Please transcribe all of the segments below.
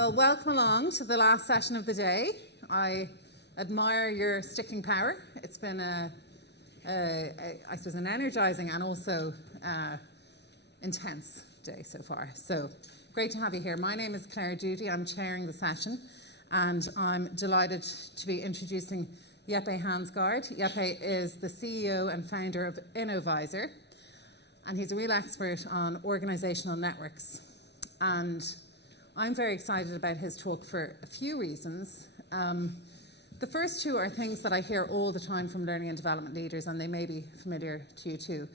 Well, welcome along to the last session of the day. I admire your sticking power. It's been I suppose, an energizing and also intense day so far. So great to have you here. My name is Claire Doody. I'm chairing the session, and I'm delighted to be introducing Jeppe Hansgaard. Jeppe is the CEO and founder of Innovisor, and he's a real expert on organizational networks. And I'm very excited about his talk for a few reasons. The first two are things that I hear all the time from learning and development leaders, and they may be familiar to you too.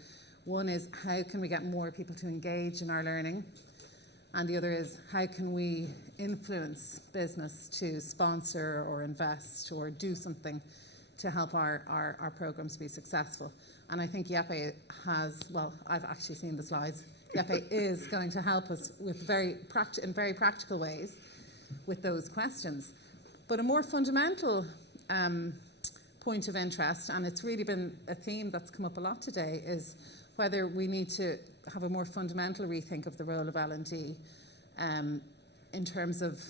One is, how can we get more people to engage in our learning? And the other is, how can we influence business to sponsor or invest or do something to help our programs be successful? And I think Jeppe has, well, I've actually seen the slides. Jeppe is going to help us with in very practical ways with those questions. But a more fundamental point of interest, and it's really been a theme that's come up a lot today, is whether we need to have a more fundamental rethink of the role of L&D in terms of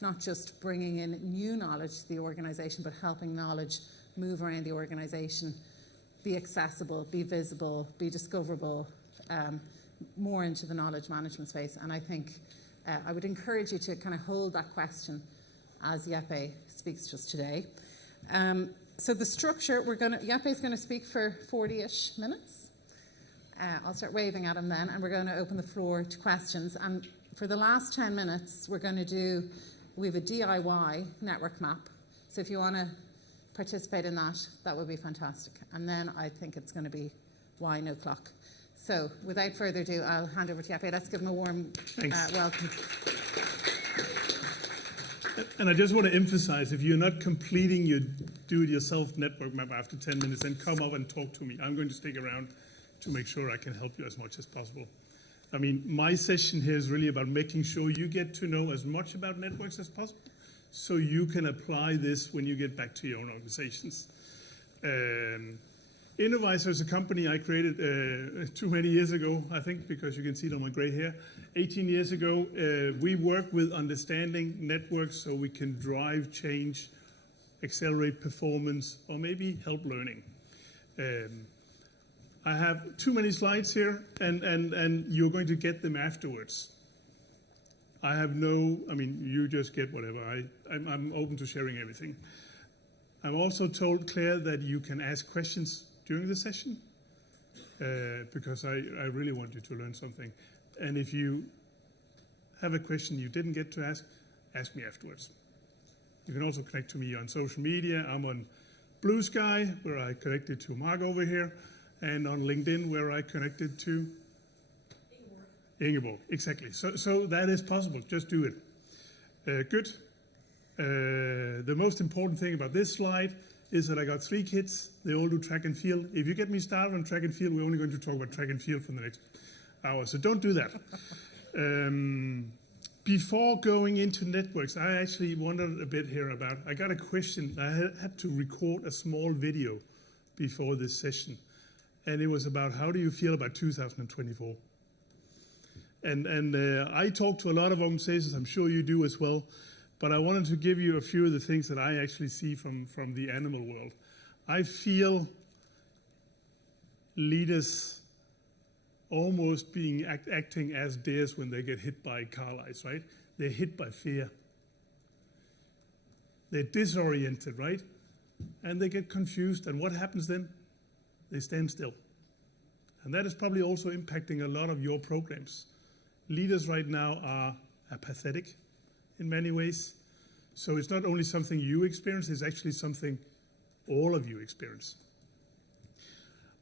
not just bringing in new knowledge to the organisation, but helping knowledge move around the organisation, be accessible, be visible, be discoverable, more into the knowledge management space. And I think I would encourage you to kind of hold that question as Jeppe speaks to us today. So the structure, Jeppe is going to speak for 40-ish minutes. I'll start waving at him then, and we're going to open the floor to questions. And for the last 10 minutes, we have a DIY network map. So if you want to participate in that, that would be fantastic. And then I think it's going to be wine o'clock. So without further ado, I'll hand over to Jeppe. Let's give him a warm welcome. And I just want to emphasize, if you're not completing your do-it-yourself network map after 10 minutes, then come up and talk to me. I'm going to stick around to make sure I can help you as much as possible. I mean, my session here is really about making sure you get to know as much about networks as possible so you can apply this when you get back to your own organizations. Innovisor is a company I created too many years ago, I think, because you can see it on my gray hair. 18 years ago, we work with understanding networks so we can drive change, accelerate performance, or maybe help learning. I have too many slides here, and you're going to get them afterwards. You just get whatever. I'm open to sharing everything. I'm also told, Claire, that you can ask questions during the session, because I really want you to learn something. And if you have a question you didn't get to ask me afterwards. You can also connect to me on social media. I'm on Blue Sky, where I connected to Mark over here, and on LinkedIn, where I connected to Ingeborg. Exactly. So that is possible. Just do it. Good. The most important thing about this slide is that I got 3 kids. They all do track and field. If you get me started on track and field, we're only going to talk about track and field for the next hour. So don't do that. Before going into networks, I actually wondered a bit here about, I got a question. I had to record a small video before this session. And it was about, how do you feel about 2024? And I talk to a lot of organizations. I'm sure you do as well. But I wanted to give you a few of the things that I actually see from the animal world. I feel leaders almost acting as deers when they get hit by car lights, right? They're hit by fear. They're disoriented, right? And they get confused. And what happens then? They stand still. And that is probably also impacting a lot of your programs. Leaders right now are apathetic in many ways. So it's not only something you experience, it's actually something all of you experience.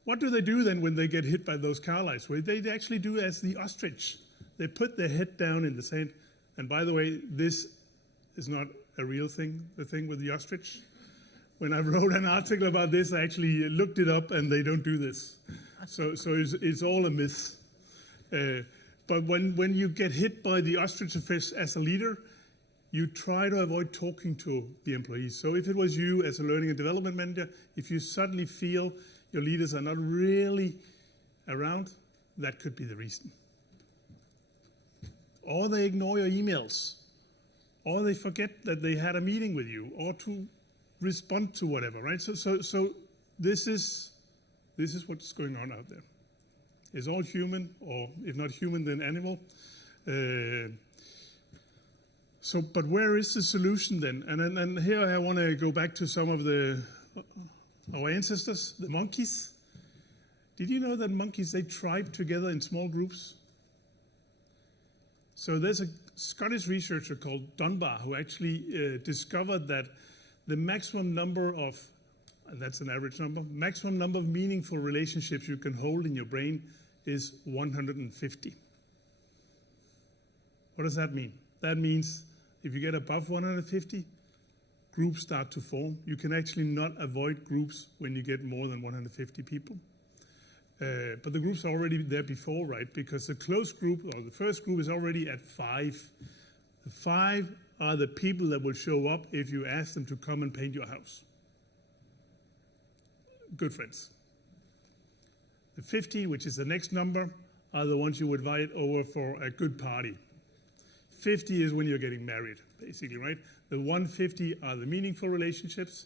What do they do then when they get hit by those car lights? Well, they actually do as the ostrich. They put their head down in the sand. And by the way, this is not a real thing, the thing with the ostrich. When I wrote an article about this, I actually looked it up, and they don't do this. So it's all a myth. But when you get hit by the ostrich fish as a leader, you try to avoid talking to the employees. So if it was you as a learning and development manager, if you suddenly feel your leaders are not really around, that could be the reason. Or they ignore your emails. or they forget that they had a meeting with you, or to respond to whatever, right? So this is what's going on out there. It's all human, or if not human, then animal. But where is the solution then? And here I want to go back to some of our ancestors, the monkeys. Did you know that monkeys, they tribe together in small groups? So there's a Scottish researcher called Dunbar who actually discovered that the maximum number of, and that's an average number, maximum number of meaningful relationships you can hold in your brain is 150. What does that mean? That means if you get above 150, groups start to form. You can actually not avoid groups when you get more than 150 people. But the groups are already there before, right? Because the close group, or the first group, is already at 5. The 5 are the people that will show up if you ask them to come and paint your house. Good friends. The 50, which is the next number, are the ones you invite over for a good party. 50 is when you're getting married, basically, right? The 150 are the meaningful relationships.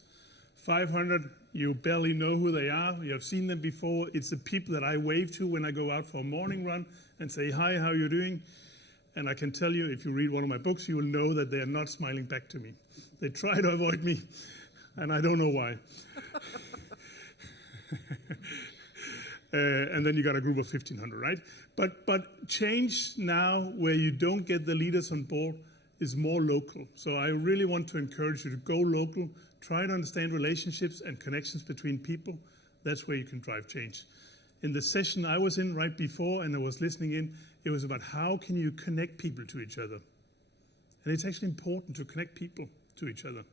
500, you barely know who they are. You have seen them before. It's the people that I wave to when I go out for a morning run and say, hi, how are you doing? And I can tell you, if you read one of my books, you will know that they are not smiling back to me. They try to avoid me, and I don't know why. And then you got a group of 1,500, right? But change now, where you don't get the leaders on board, is more local. So I really want to encourage you to go local, try to understand relationships and connections between people. That's where you can drive change. In the session I was in right before, and I was listening in, it was about how can you connect people to each other. And it's actually important to connect people to each other.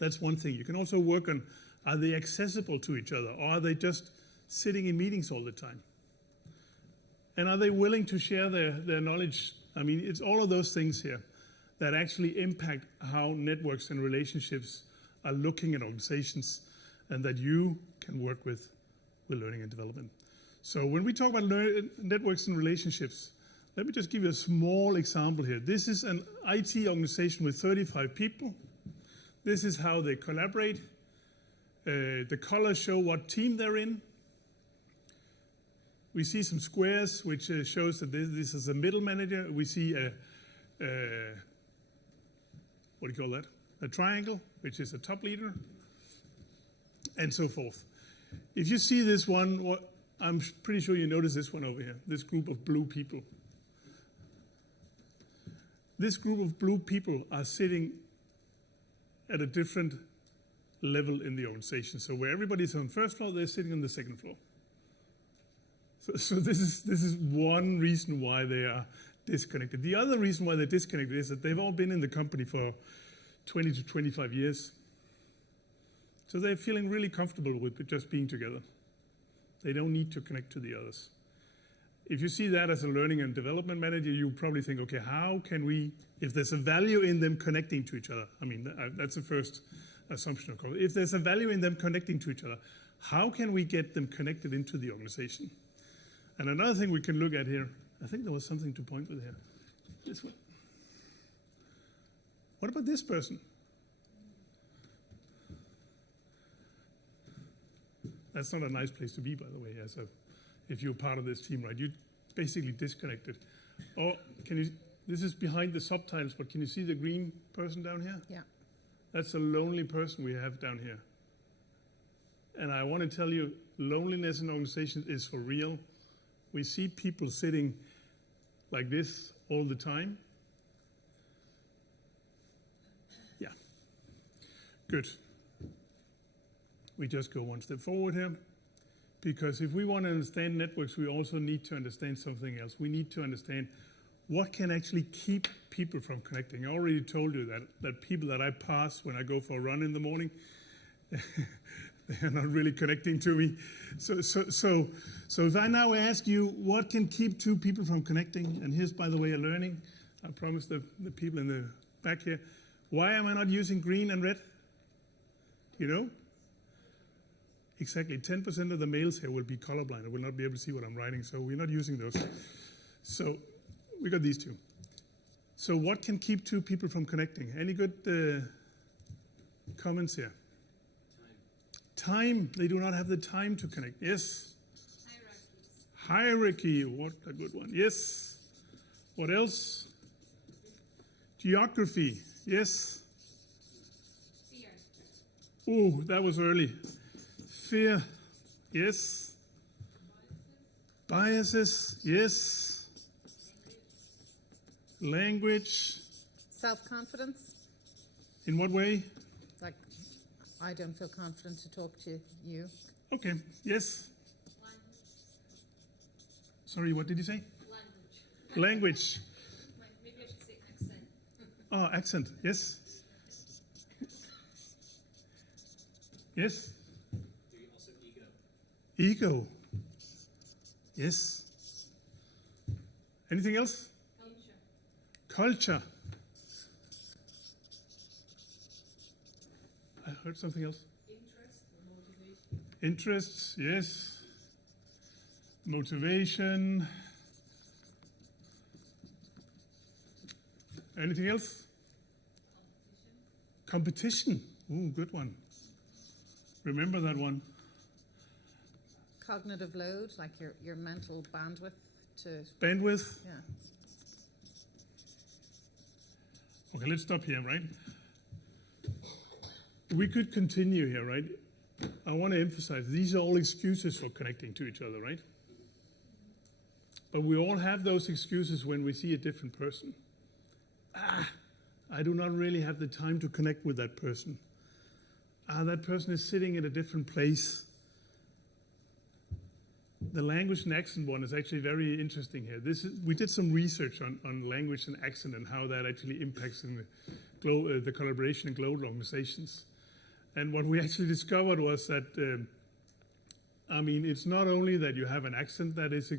That's one thing. You can also work on, are they accessible to each other, or are they just sitting in meetings all the time? And are they willing to share their knowledge? I mean, it's all of those things here that actually impact how networks and relationships are looking at organizations, and that you can work with learning and development. So when we talk about networks and relationships, let me just give you a small example here. This is an IT organization with 35 people. This is how they collaborate. The colors show what team they're in. We see some squares, which shows that this is a middle manager. We see what do you call that? A triangle, which is a top leader, and so forth. If you see this one, I'm pretty sure you notice this one over here, this group of blue people. This group of blue people are sitting at a different level in the organization. So where everybody's on first floor, they're sitting on the second floor. So this is one reason why they are disconnected. The other reason why they're disconnected is that they've all been in the company for 20 to 25 years. So they're feeling really comfortable with just being together. They don't need to connect to the others. If you see that as a learning and development manager, you probably think, okay, how can we, if there's a value in them connecting to each other, I mean, that's the first assumption, of course. If there's a value in them connecting to each other, how can we get them connected into the organization? And another thing we can look at here, I think there was something to point with here. This one. What about this person? That's not a nice place to be, by the way, if you're part of this team, right? You're basically disconnected. Or this is behind the subtitles, but can you see the green person down here? Yeah. That's a lonely person we have down here. And I want to tell you, loneliness in organizations is for real. We see people sitting like this all the time. Yeah. Good. We just go one step forward here. Because if we want to understand networks, we also need to understand something else. We need to understand what can actually keep people from connecting. I already told you that people that I pass when I go for a run in the morning, they're not really connecting to me. So if I now ask you, what can keep two people from connecting? And here's, by the way, a learning. I promised the people in the back here. Why am I not using green and red? You know? Exactly, 10% of the males here will be colorblind. I will not be able to see what I'm writing, so we're not using those. So we got these two. So what can keep two people from connecting? Any good comments here? Time. They do not have the time to connect. Yes. Hierarchy. What a good one. Yes. What else? Geography. Yes. Fear. Oh, that was early. Fear. Yes. Biases. Yes. Language. Self-confidence. In what way? Like, I don't feel confident to talk to you. Okay. Yes. Language. Sorry, what did you say? Language. Language. Maybe I should say accent. Oh, accent. Yes. Yes. Also ego. Ego. Yes. Anything else? Culture. Culture. I heard something else. Interest or motivation. Interests, yes. Motivation. Anything else? Competition. Competition. Ooh, good one. Remember that one. Cognitive load, like your mental bandwidth to, Bandwidth. yeah. Okay, let's stop here, right? We could continue here, right? I want to emphasize these are all excuses for connecting to each other, right? But we all have those excuses when we see a different person. I do not really have the time to connect with that person. That person is sitting in a different place. The language and accent one is actually very interesting here. We did some research on language and accent and how that actually impacts in the collaboration in global organizations. And what we actually discovered was that, it's not only that you have an accent that is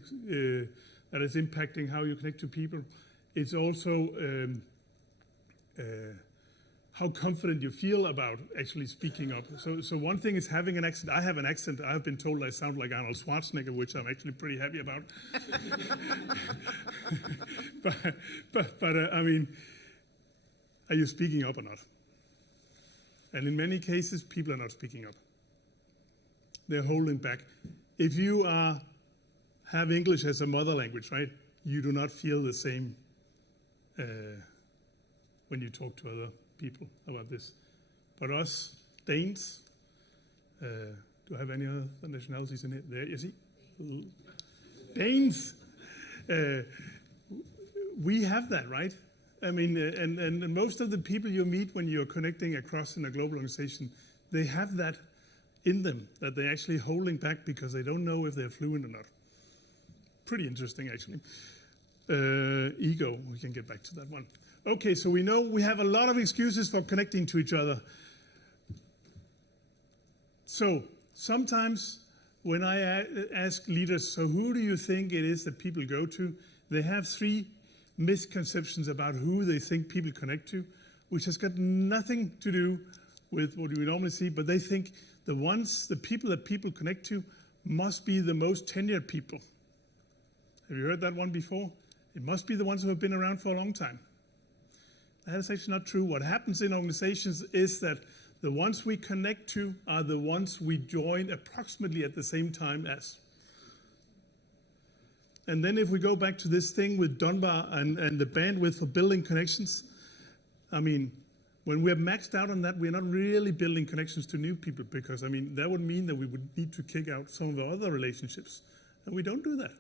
impacting how you connect to people, it's also how confident you feel about actually speaking up. So one thing is having an accent. I have an accent. I have been told I sound like Arnold Schwarzenegger, which I'm actually pretty happy about. but are you speaking up or not? And in many cases, people are not speaking up. They're holding back. If you have English as a mother language, right, you do not feel the same when you talk to other people about this. But us, Danes, do I have any other nationalities in it? There, you see? Danes, we have that, right? And most of the people you meet when you're connecting across in a global organization, they have that in them, that they're actually holding back because they don't know if they're fluent or not. Pretty interesting, actually. Ego, we can get back to that one. Okay, so we know we have a lot of excuses for connecting to each other. So sometimes when I ask leaders, so who do you think it is that people go to? They have 3 misconceptions about who they think people connect to, which has got nothing to do with what we normally see, but they think the people that people connect to must be the most tenured people. Have you heard that one before? It must be the ones who have been around for a long time. That is actually not true. What happens in organizations is that the ones we connect to are the ones we join approximately at the same time as. And then if we go back to this thing with Dunbar and the bandwidth for building connections, when we're maxed out on that, we're not really building connections to new people because, that would mean that we would need to kick out some of our other relationships. And we don't do that.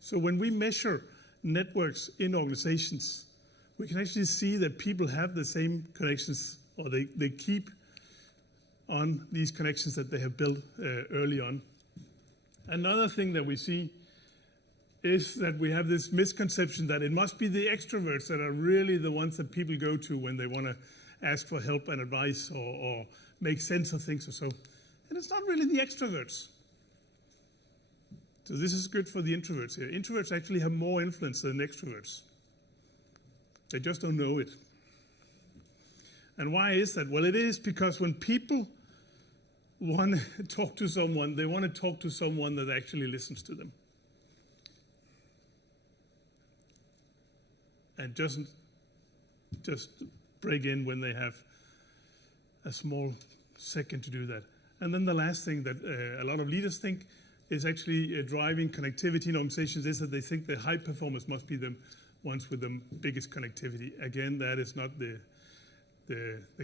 So when we measure networks in organizations, we can actually see that people have the same connections, or they keep on these connections that they have built early on. Another thing that we see is that we have this misconception that it must be the extroverts that are really the ones that people go to when they want to ask for help and advice or make sense of things or so. And it's not really the extroverts. So this is good for the introverts here. Introverts actually have more influence than extroverts. They just don't know it. And why is that? Well, it is because when people want to talk to someone, they want to talk to someone that actually listens to them and doesn't just break in when they have a small second to do that. And then the last thing that a lot of leaders think is actually driving connectivity in organizations is that they think the high performers must be the ones with the biggest connectivity. Again, that is not the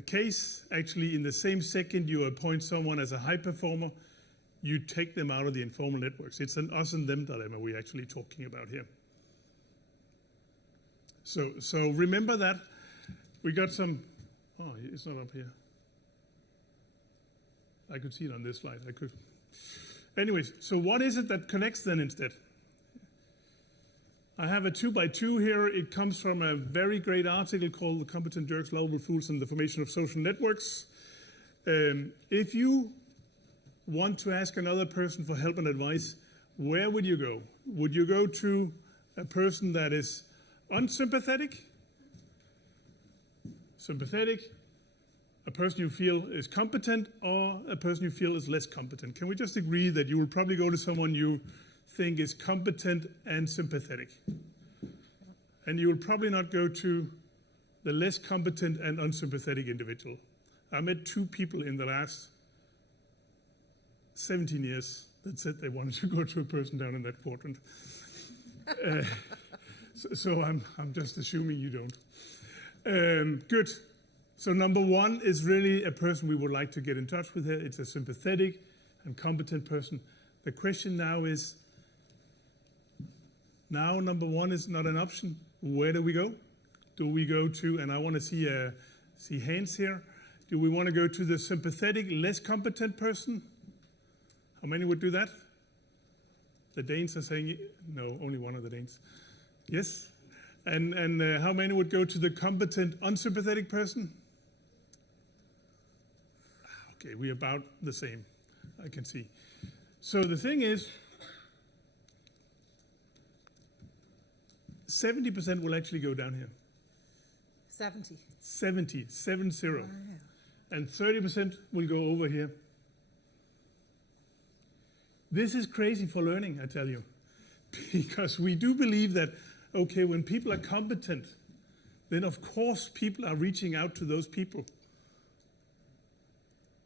case. Actually, in the same second you appoint someone as a high performer, you take them out of the informal networks. It's an us and them dilemma we're actually talking about here. So remember that. We got some, oh, it's not up here. I could see it on this slide. I could. Anyways, so what is it that connects then instead? I have a 2x2 here. It comes from a very great article called The Competent Jerks, Lovable Fools, and the Formation of Social Networks. If you want to ask another person for help and advice, where would you go? Would you go to a person that is unsympathetic, sympathetic, a person you feel is competent, or a person you feel is less competent? Can we just agree that you will probably go to someone you think is competent and sympathetic? And you will probably not go to the less competent and unsympathetic individual. I met 2 people in the last 17 years that said they wanted to go to a person down in that quadrant. So I'm just assuming you don't. Good. So number 1 is really a person we would like to get in touch with here. It's a sympathetic and competent person. The question now is, now number 1 is not an option. Where do we go? Do we go to, and I want to see hands here, do we want to go to the sympathetic, less competent person? How many would do that? The Danes are saying, no, only one of the Danes. Yes? And how many would go to the competent, unsympathetic person? Okay, we're about the same, I can see. So the thing is, 70% will actually go down here. 70. 70. Wow. And 30% will go over here. This is crazy for learning, I tell you. Because we do believe that, okay, when people are competent, then of course people are reaching out to those people.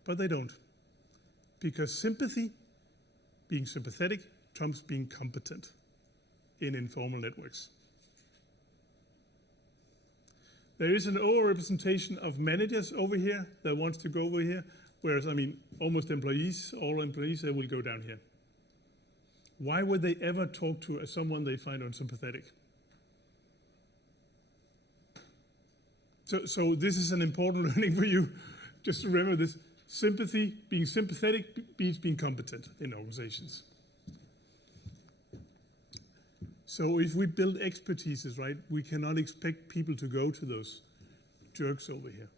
But they don't. Because sympathy, being sympathetic, trumps being competent in informal networks. There is an overrepresentation of managers over here that wants to go over here, whereas, I mean, almost employees, all employees, they will go down here. Why would they ever talk to someone they find unsympathetic? So this is an important learning for you. Just remember this. Sympathy, being sympathetic, beats being competent in organizations. So if we build expertises, right, we cannot expect people to go to those jerks over here.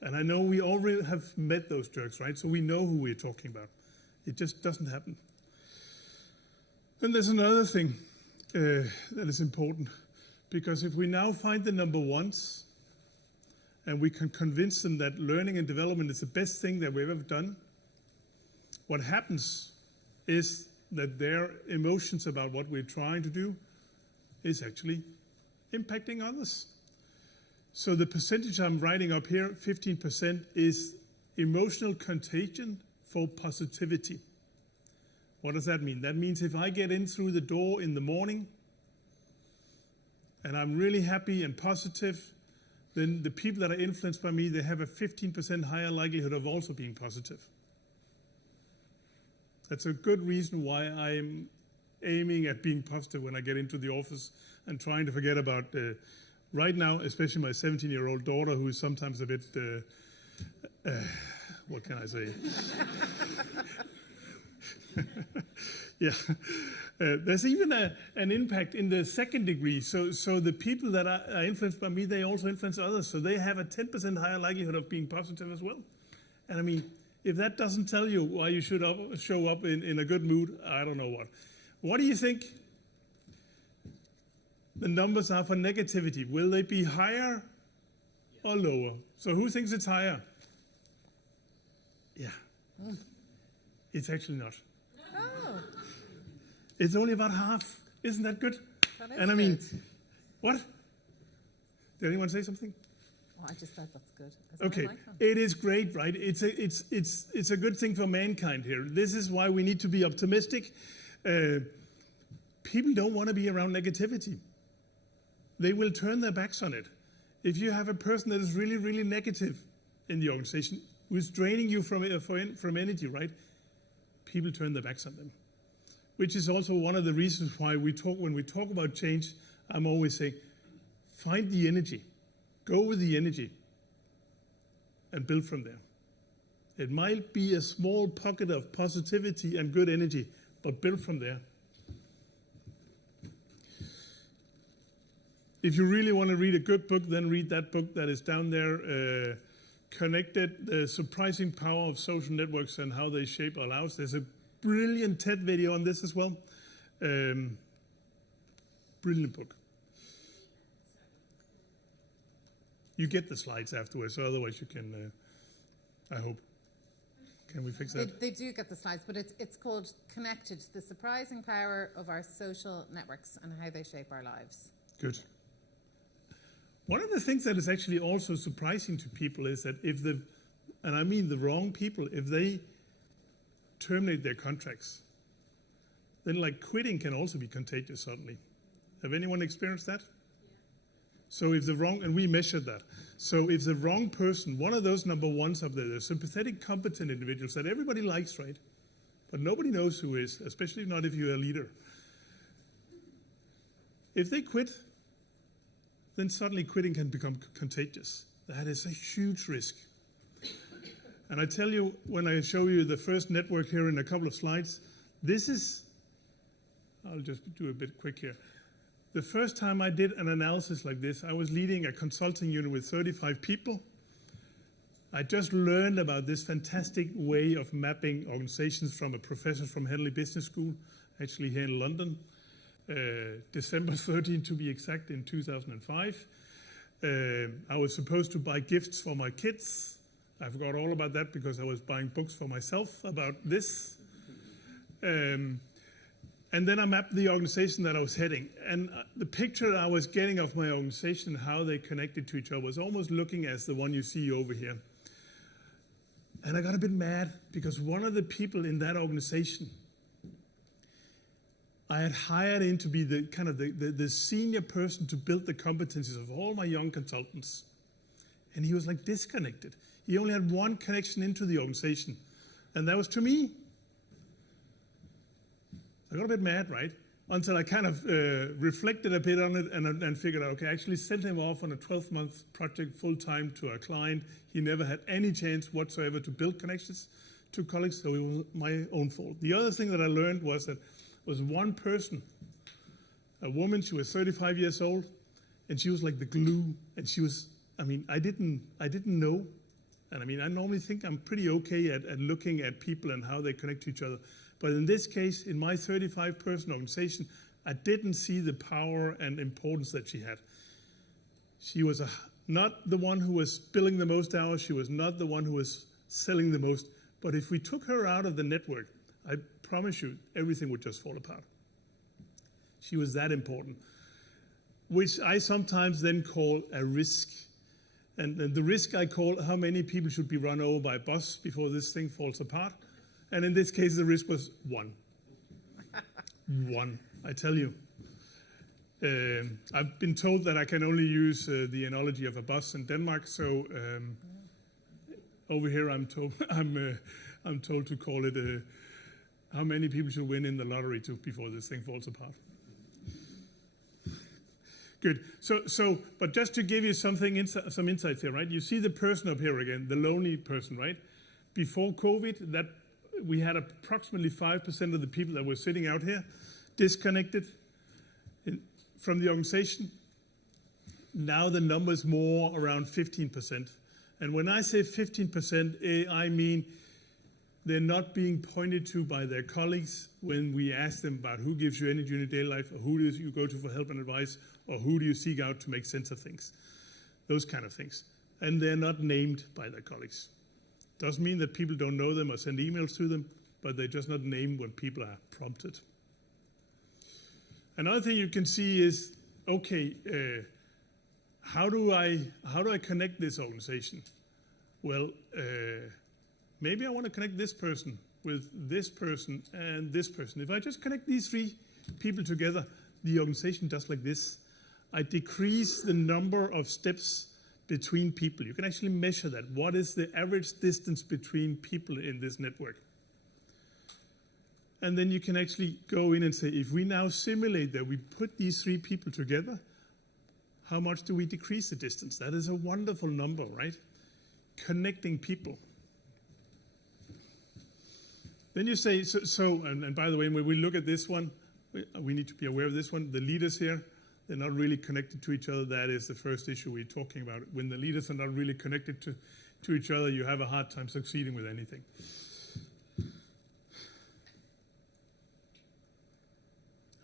And I know we already have met those jerks, right? So we know who we're talking about. It just doesn't happen. Then there's another thing that is important, because if we now find the number 1s and we can convince them that learning and development is the best thing that we've ever done, what happens is that their emotions about what we're trying to do is actually impacting others. So the percentage I'm writing up here, 15%, is emotional contagion for positivity. What does that mean? That means if I get in through the door in the morning and I'm really happy and positive, then the people that are influenced by me, they have a 15% higher likelihood of also being positive. That's a good reason why I'm aiming at being positive when I get into the office and trying to forget about, right now, especially my 17-year-old daughter, who is sometimes a bit, what can I say? Yeah. There's even an impact in the second degree. So the people that are influenced by me, they also influence others. So they have a 10% higher likelihood of being positive as well. And I mean, if that doesn't tell you why you should show up in a good mood, I don't know what. What do you think the numbers are for negativity? Will they be higher or lower? So who thinks it's higher? Yeah. It's actually not. Oh, It's only about half. Isn't that good? that is And I mean, good. what? Did anyone say something? Oh, I just thought that's good. Is that Okay, right, Michael? it is great, right? It's a good thing for mankind here. This is why we need to be optimistic. People don't want to be around negativity. They will turn their backs on it. If you have a person that is really, really negative in the organization, who is draining you from energy, right? People turn their backs on them. Which is also one of the reasons why when we talk about change, I'm always saying, find the energy. Go with the energy and build from there. It might be a small pocket of positivity and good energy, but build from there. If you really want to read a good book, then read that book that is down there, Connected, The Surprising Power of Social Networks and How They Shape Our Lives. There's a brilliant TED video on this as well. Brilliant book. You get the slides afterwards, so otherwise you can, I hope. Can we fix that? They do get the slides, but it's called Connected, The Surprising Power of Our Social Networks and How They Shape Our Lives. Good. One of the things that is actually also surprising to people is that and I mean the wrong people, if they terminate their contracts, then like quitting can also be contagious suddenly. Have anyone experienced that? So if and we measured that. So if the wrong person, one of those number ones up there, the sympathetic, competent individuals that everybody likes, right? But nobody knows who is, especially not if you're a leader. If they quit, then suddenly quitting can become contagious. That is a huge risk. And I tell you, when I show you the first network here in a couple of slides, I'll just do a bit quick here. The first time I did an analysis like this, I was leading a consulting unit with 35 people. I just learned about this fantastic way of mapping organizations from a professor from Henley Business School, actually here in London. December 13 to be exact, in 2005. I was supposed to buy gifts for my kids. I forgot all about that because I was buying books for myself about this. And then I mapped the organization that I was heading. And the picture I was getting of my organization, how they connected to each other, was almost looking as the one you see over here. And I got a bit mad because one of the people in that organization I had hired in to be the senior person to build the competencies of all my young consultants. And he was like disconnected. He only had one connection into the organization, and that was to me. I got a bit mad, right? Until I kind of reflected a bit on it and figured out, okay, I actually sent him off on a 12-month project full-time to a client. He never had any chance whatsoever to build connections to colleagues, so it was my own fault. The other thing that I learned was that was one person, a woman, she was 35 years old, and she was like the glue, and she was, I didn't know, and I normally think I'm pretty okay at looking at people and how they connect to each other, but in this case, in my 35-person organization, I didn't see the power and importance that she had. She was not the one who was billing the most hours, she was not the one who was selling the most, but if we took her out of the network, I promise you, everything would just fall apart. She was that important, which I sometimes then call a risk. And the risk I call how many people should be run over by a bus before this thing falls apart. And in this case, the risk was one. One, I tell you. I've been told that I can only use the analogy of a bus in Denmark, so over here I'm told to call it how many people should win in the lottery before this thing falls apart. Good. So, but just to give you some insights here, right? You see the person up here again, the lonely person, right? Before COVID, that we had approximately 5% of the people that were sitting out here disconnected from the organization. Now the number is more around 15%. And when I say 15%, I mean they're not being pointed to by their colleagues when we ask them about who gives you energy in your daily life, or who do you go to for help and advice, or who do you seek out to make sense of things. Those kind of things. And they're not named by their colleagues. Doesn't mean that people don't know them or send emails to them, but they're just not named when people are prompted. Another thing you can see is, okay, how do I connect this organization? Well, maybe I want to connect this person with this person and this person. If I just connect these three people together, the organization does like this. I decrease the number of steps between people. You can actually measure that. What is the average distance between people in this network? And then you can actually go in and say, if we now simulate that we put these three people together, how much do we decrease the distance? That is a wonderful number, right? Connecting people. Then you say, and by the way, when we look at this one, we need to be aware of this one. The leaders here, they're not really connected to each other. That is the first issue we're talking about. When the leaders are not really connected to each other, you have a hard time succeeding with anything.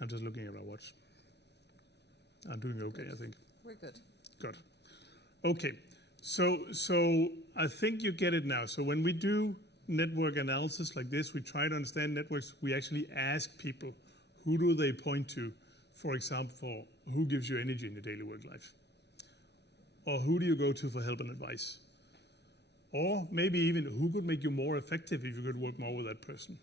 I'm just looking at our watch. I'm doing okay, I think. We're good. Good. Okay. So I think you get it now. So when we do network analysis like this, we try to understand networks. We actually ask people, who do they point to? For example, who gives you energy in your daily work life? Or who do you go to for help and advice? Or maybe even who could make you more effective if you could work more with that person?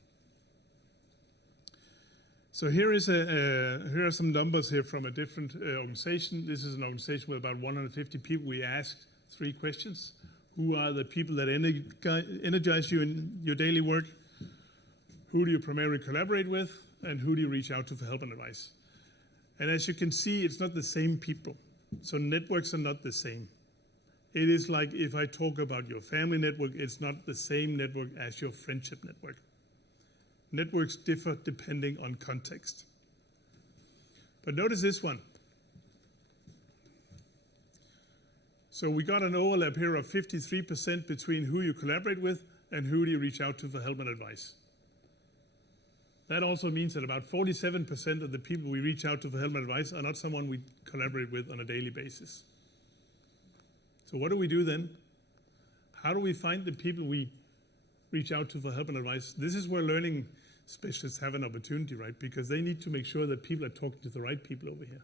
So here are some numbers here from a different organization. This is an organization with about 150 people. We asked 3 questions. Who are the people that energize you in your daily work? Who do you primarily collaborate with? And who do you reach out to for help and advice? And as you can see, it's not the same people. So networks are not the same. It is like if I talk about your family network, it's not the same network as your friendship network. Networks differ depending on context. But notice this one. So we got an overlap here of 53% between who you collaborate with and who do you reach out to for help and advice. That also means that about 47% of the people we reach out to for help and advice are not someone we collaborate with on a daily basis. So what do we do then? How do we find the people we reach out to for help and advice? This is where learning specialists have an opportunity, right? Because they need to make sure that people are talking to the right people over here.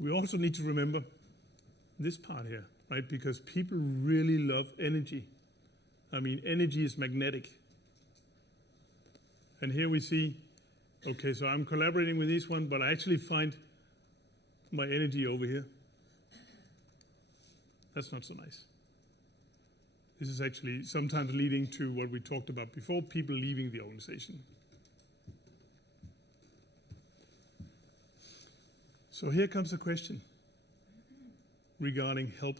We also need to remember this part here, right? Because people really love energy. I mean, energy is magnetic. And here we see, okay, so I'm collaborating with this one, but I actually find my energy over here. That's not so nice. This is actually sometimes leading to what we talked about before, people leaving the organization. So here comes a question regarding help.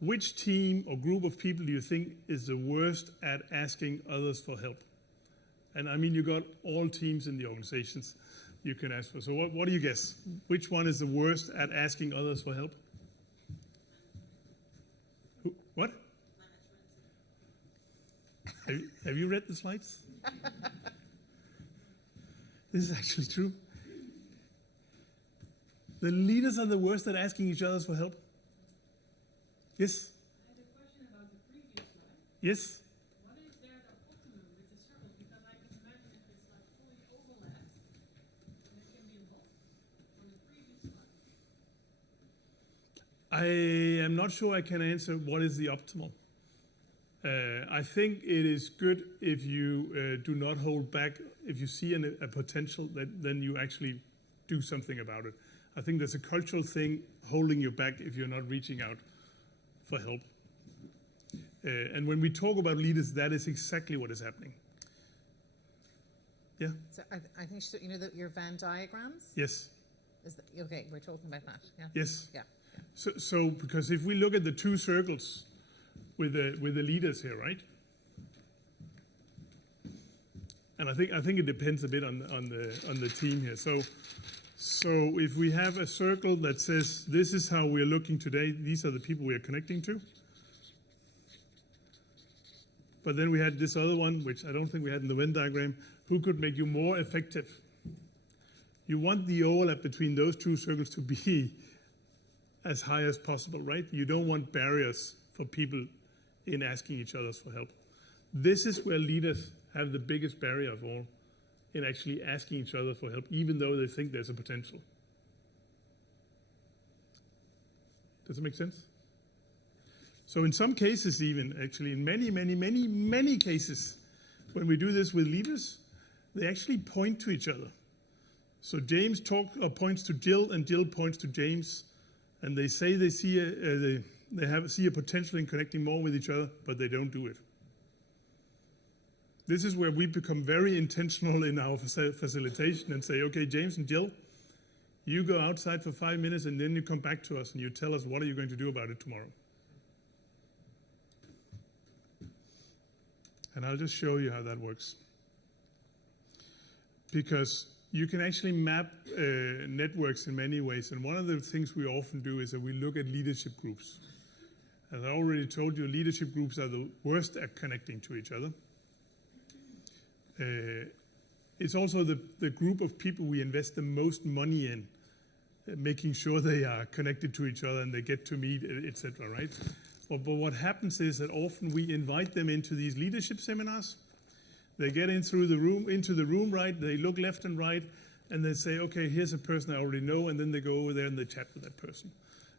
Which team or group of people do you think is the worst at asking others for help? And I mean, you got all teams in the organizations you can ask for. So what do you guess? Which one is the worst at asking others for help? What? Have you read the slides? This is actually true. The leaders are the worst at asking each other for help. Yes? I had a question about the previous slide. Yes? What is there the optimum with the circles? Because I can imagine if it's like fully overlapped, then it can be involved on the previous slide. I am not sure I can answer what is the optimal. I think it is good if you do not hold back. If you see a potential, then you actually do something about it. I think there's a cultural thing holding you back if you're not reaching out for help. And when we talk about leaders, that is exactly what is happening. Yeah? So I think you know your Venn diagrams? Yes. Okay, we're talking about that. Yeah. Yes. Yeah. So because if we look at the 2 circles with the leaders here, right? And I think it depends a bit on the team here. So if we have a circle that says this is how we're looking today, these are the people we are connecting to. But then we had this other one, which I don't think we had in the Venn diagram, who could make you more effective. You want the overlap between those 2 circles to be as high as possible, right? You don't want barriers for people in asking each other for help. This is where leaders have the biggest barrier of all in actually asking each other for help, even though they think there's a potential. Does it make sense? So in some cases even, actually in many cases, when we do this with leaders, they actually point to each other. So James points to Jill, and Jill points to James, and they say they see a potential in connecting more with each other, but they don't do it. This is where we become very intentional in our facilitation and say, okay, James and Jill, you go outside for 5 minutes and then you come back to us and you tell us what are you going to do about it tomorrow. And I'll just show you how that works. Because you can actually map networks in many ways. And one of the things we often do is that we look at leadership groups. As I already told you, leadership groups are the worst at connecting to each other. It's also the group of people we invest the most money in, making sure they are connected to each other and they get to meet, etc., right? But what happens is that often we invite them into these leadership seminars. They get into the room, right? They look left and right, and they say, okay, here's a person I already know, and then they go over there and they chat with that person.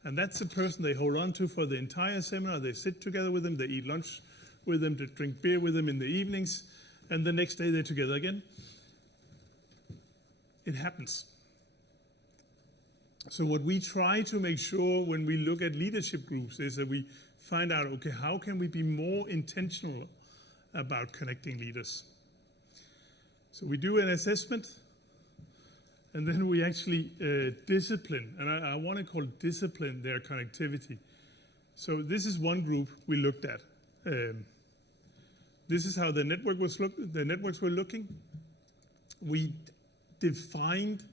And that's the person they hold on to for the entire seminar. They sit together with them, they eat lunch with them, they drink beer with them in the evenings, and the next day they're together again. It happens. So what we try to make sure when we look at leadership groups is that we find out, okay, how can we be more intentional about connecting leaders? So we do an assessment, and then we actually discipline, and I want to call discipline their connectivity. So this is one group we looked at. This is how the networks were looking. We defined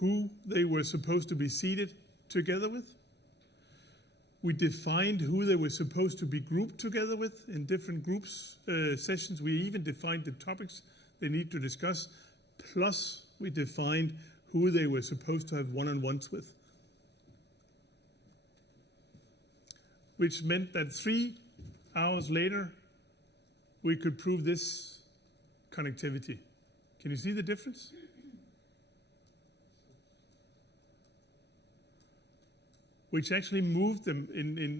who they were supposed to be seated together with. We defined who they were supposed to be grouped together with in different groups, sessions. We even defined the topics they need to discuss. Plus, we defined who they were supposed to have one-on-ones with. Which meant that 3 hours later, we could prove this connectivity. Can you see the difference? Which actually moved them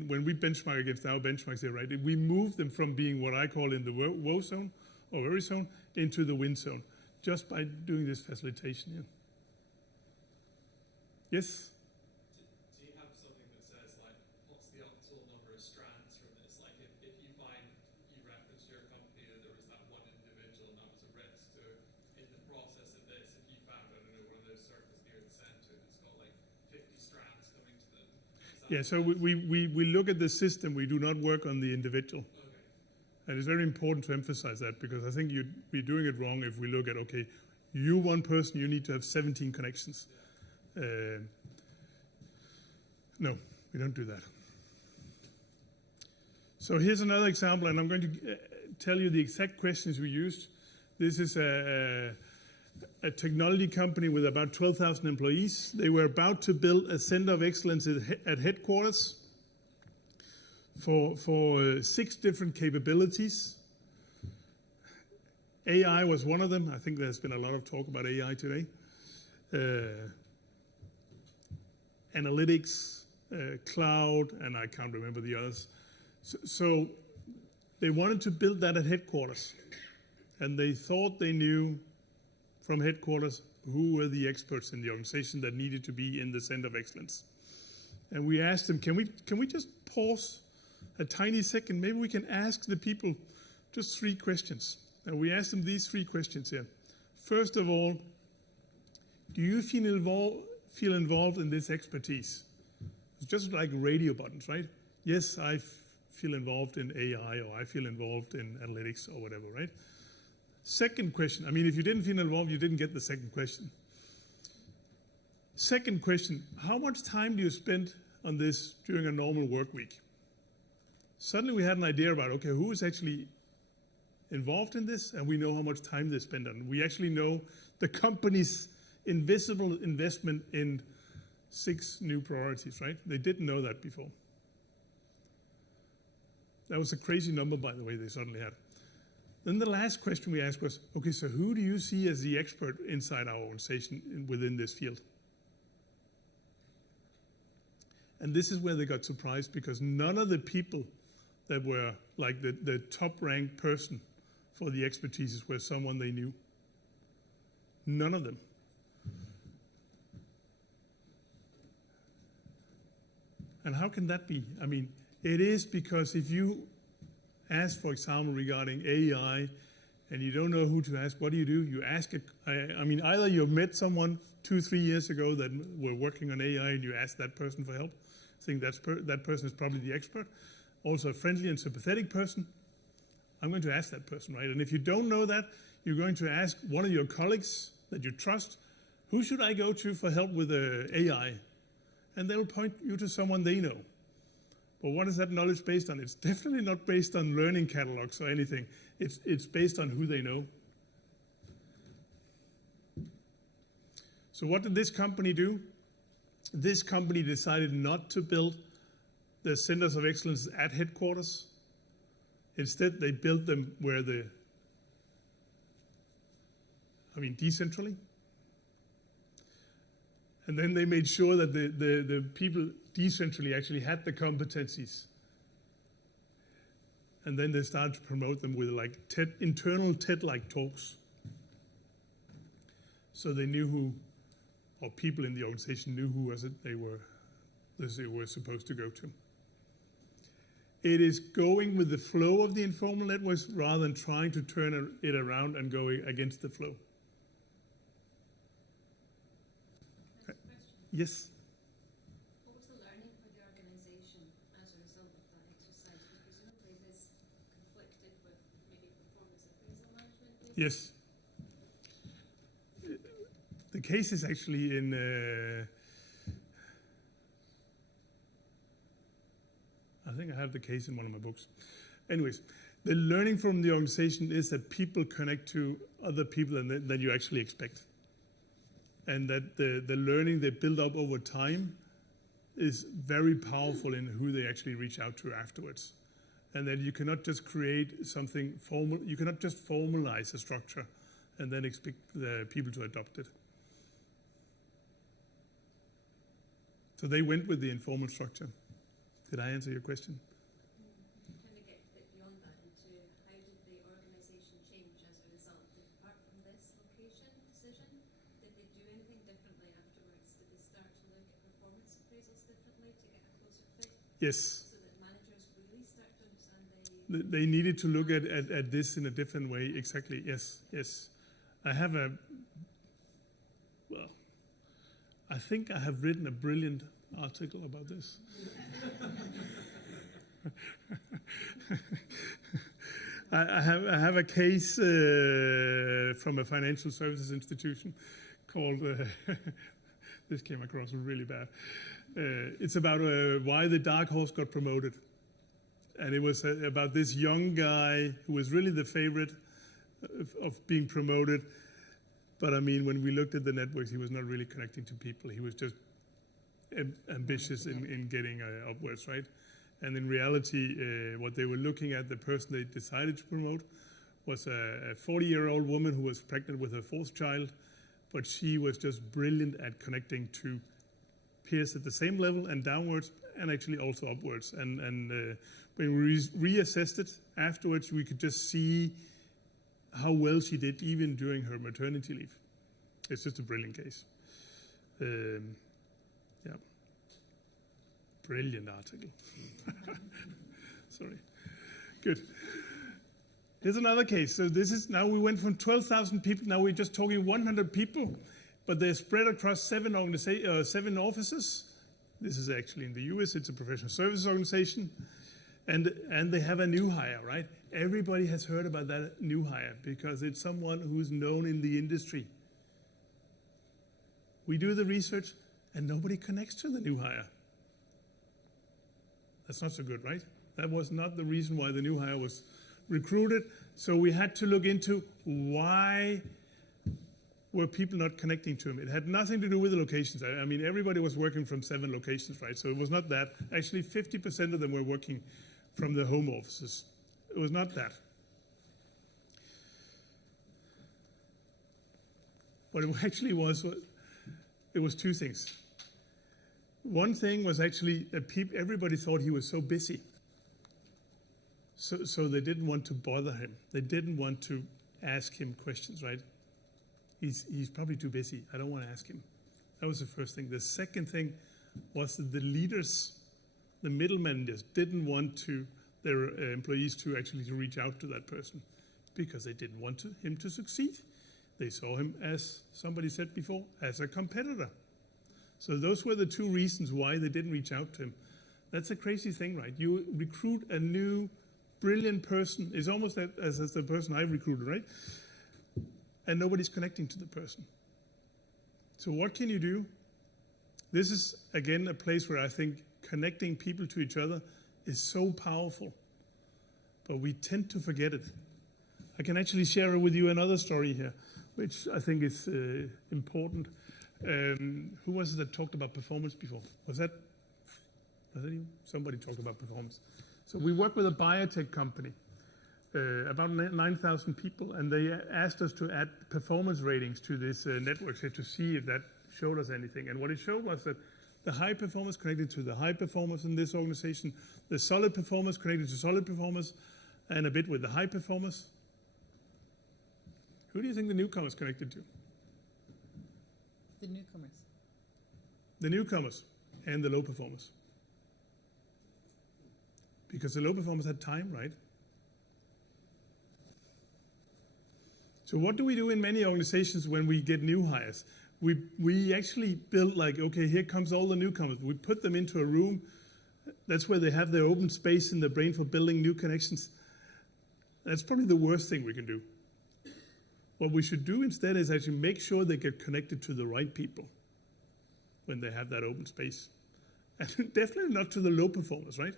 when we benchmark against our benchmarks here, right? We moved them from being what I call in the woe zone or worry zone into the win zone, just by doing this facilitation here. Yes? Do you have something that says, like, what's the optimal number of strands from this? Like, if you find, you referenced your company that there was that one individual and that was a risk, so in the process of this, if you found, I don't know, one of those circles near the center that's got like 50 strands coming to them. Yeah, so we look at the system, we do not work on the individual. Okay. And it's very important to emphasize that, because I think we're doing it wrong if we look at, okay, you one person, you need to have 17 connections. No, we don't do that. So here's another example, and I'm going to tell you the exact questions we used. This is a technology company with about 12,000 employees. They were about to build a center of excellence at headquarters for 6 different capabilities. AI was one of them. I think there's been a lot of talk about AI today. Analytics, cloud, and I can't remember the others. So they wanted to build that at headquarters. And they thought they knew from headquarters who were the experts in the organization that needed to be in the center of excellence. And we asked them, can we just pause a tiny second? Maybe we can ask the people just 3 questions. And we asked them these 3 questions here. First of all, do you feel involved in this expertise? It's just like radio buttons, right? Yes, I feel involved in AI, or I feel involved in analytics, or whatever, right? Second question, I mean, if you didn't feel involved, you didn't get the second question. Second question, how much time do you spend on this during a normal work week? Suddenly we had an idea about, okay, who is actually involved in this, and we know how much time they spend on it. We actually know the company's invisible investment in 6 new priorities, right? They didn't know that before. That was a crazy number, by the way, they suddenly had. Then the last question we asked was, okay, so who do you see as the expert inside our organization within this field? And this is where they got surprised, because none of the people that were like the top ranked person for the expertises were someone they knew. None of them. And how can that be? I mean, it is because if you ask, for example, regarding AI, and you don't know who to ask, what do? You ask, I mean, either you've met someone 2-3 years ago that were working on AI and you ask that person for help. I think that person is probably the expert. Also a friendly and sympathetic person. I'm going to ask that person, right? And if you don't know that, you're going to ask one of your colleagues that you trust, who should I go to for help with AI? And they'll point you to someone they know. But what is that knowledge based on? It's definitely not based on learning catalogs or anything. It's based on who they know. So what did this company do? This company decided not to build the centers of excellence at headquarters. Instead, they built them where decentrally. And then they made sure that the people decentrally actually had the competencies. And then they started to promote them with like internal TED-like talks. So they knew who, or people in the organization knew who was it they were supposed to go to. It is going with the flow of the informal networks rather than trying to turn it around and go against the flow. Next question. Yes? What was the learning for the organisation as a result of that exercise? Because presumably this conflicted with maybe performance appraisal management? Yes. The case is actually in I think I have the case in one of my books. Anyways, the learning from the organization is that people connect to other people than you actually expect. And that the learning they build up over time is very powerful in who they actually reach out to afterwards. And that you cannot just create something formal, you cannot just formalize a structure and then expect the people to adopt it. So they went with the informal structure. Did I answer your question? I'm trying to get a bit beyond that into how did the organisation change as a result? Apart from this location decision, did they do anything differently afterwards? Did they start to look at performance appraisals differently to get a closer fit? Yes. So that managers really start to understand They needed to look at this in a different way. Exactly. Yes. Yes. I think I have written a brilliant article about this. I have a case from a financial services institution called, this came across really bad. It's about why the dark horse got promoted. And it was about this young guy who was really the favorite of being promoted. But I mean, when we looked at the networks, he was not really connecting to people. He was just ambitious in getting upwards, right? And in reality, what they were looking at, the person they decided to promote, was a 40-year-old woman who was pregnant with her fourth child, but she was just brilliant at connecting to peers at the same level and downwards, and actually also upwards. And when we reassessed it afterwards, we could just see how well she did even during her maternity leave. It's just a brilliant case. Yeah. Brilliant article. Sorry. Good. Here's another case. So this is, now we went from 12,000 people, now we're just talking 100 people, but they're spread across 7 offices. This is actually in the US, it's a professional services organization. And they have a new hire, right? Everybody has heard about that new hire because it's someone who's known in the industry. We do the research and nobody connects to the new hire. That's not so good, right? That was not the reason why the new hire was recruited. So we had to look into why were people not connecting to him. It had nothing to do with the locations. I mean, everybody was working from 7 locations, right? So it was not that. Actually, 50% of them were working from the home offices. It was not that. What it actually was, it was two things. One thing was actually that everybody thought he was so busy. So they didn't want to bother him. They didn't want to ask him questions, right? He's probably too busy. I don't want to ask him. That was the first thing. The second thing was that the leaders, the middle managers, didn't want their employees to actually to reach out to that person because they didn't want him to succeed. They saw him, as somebody said before, as a competitor. So those were the two reasons why they didn't reach out to him. That's a crazy thing, right? You recruit a new, brilliant person. It's almost as the person I recruited, right? And nobody's connecting to the person. So what can you do? This is, again, a place where I think connecting people to each other is so powerful, but we tend to forget it. I can actually share with you another story here, which I think is important. Who was it that talked about performance before? Was that you? Somebody talked about performance. So we work with a biotech company, about 9,000 people, and they asked us to add performance ratings to this network here to see if that showed us anything. And what it showed was that the high performance connected to the high performers in this organization, the solid performers connected to solid performers, and a bit with the high performers. Who do you think the newcomers connected to? The newcomers. The newcomers and the low performers. Because the low performers had time, right? So what do we do in many organizations when we get new hires? We actually build like, okay, here comes all the newcomers. We put them into a room. That's where they have their open space in their brain for building new connections. That's probably the worst thing we can do. What we should do instead is actually make sure they get connected to the right people when they have that open space. And definitely not to the low performers, right?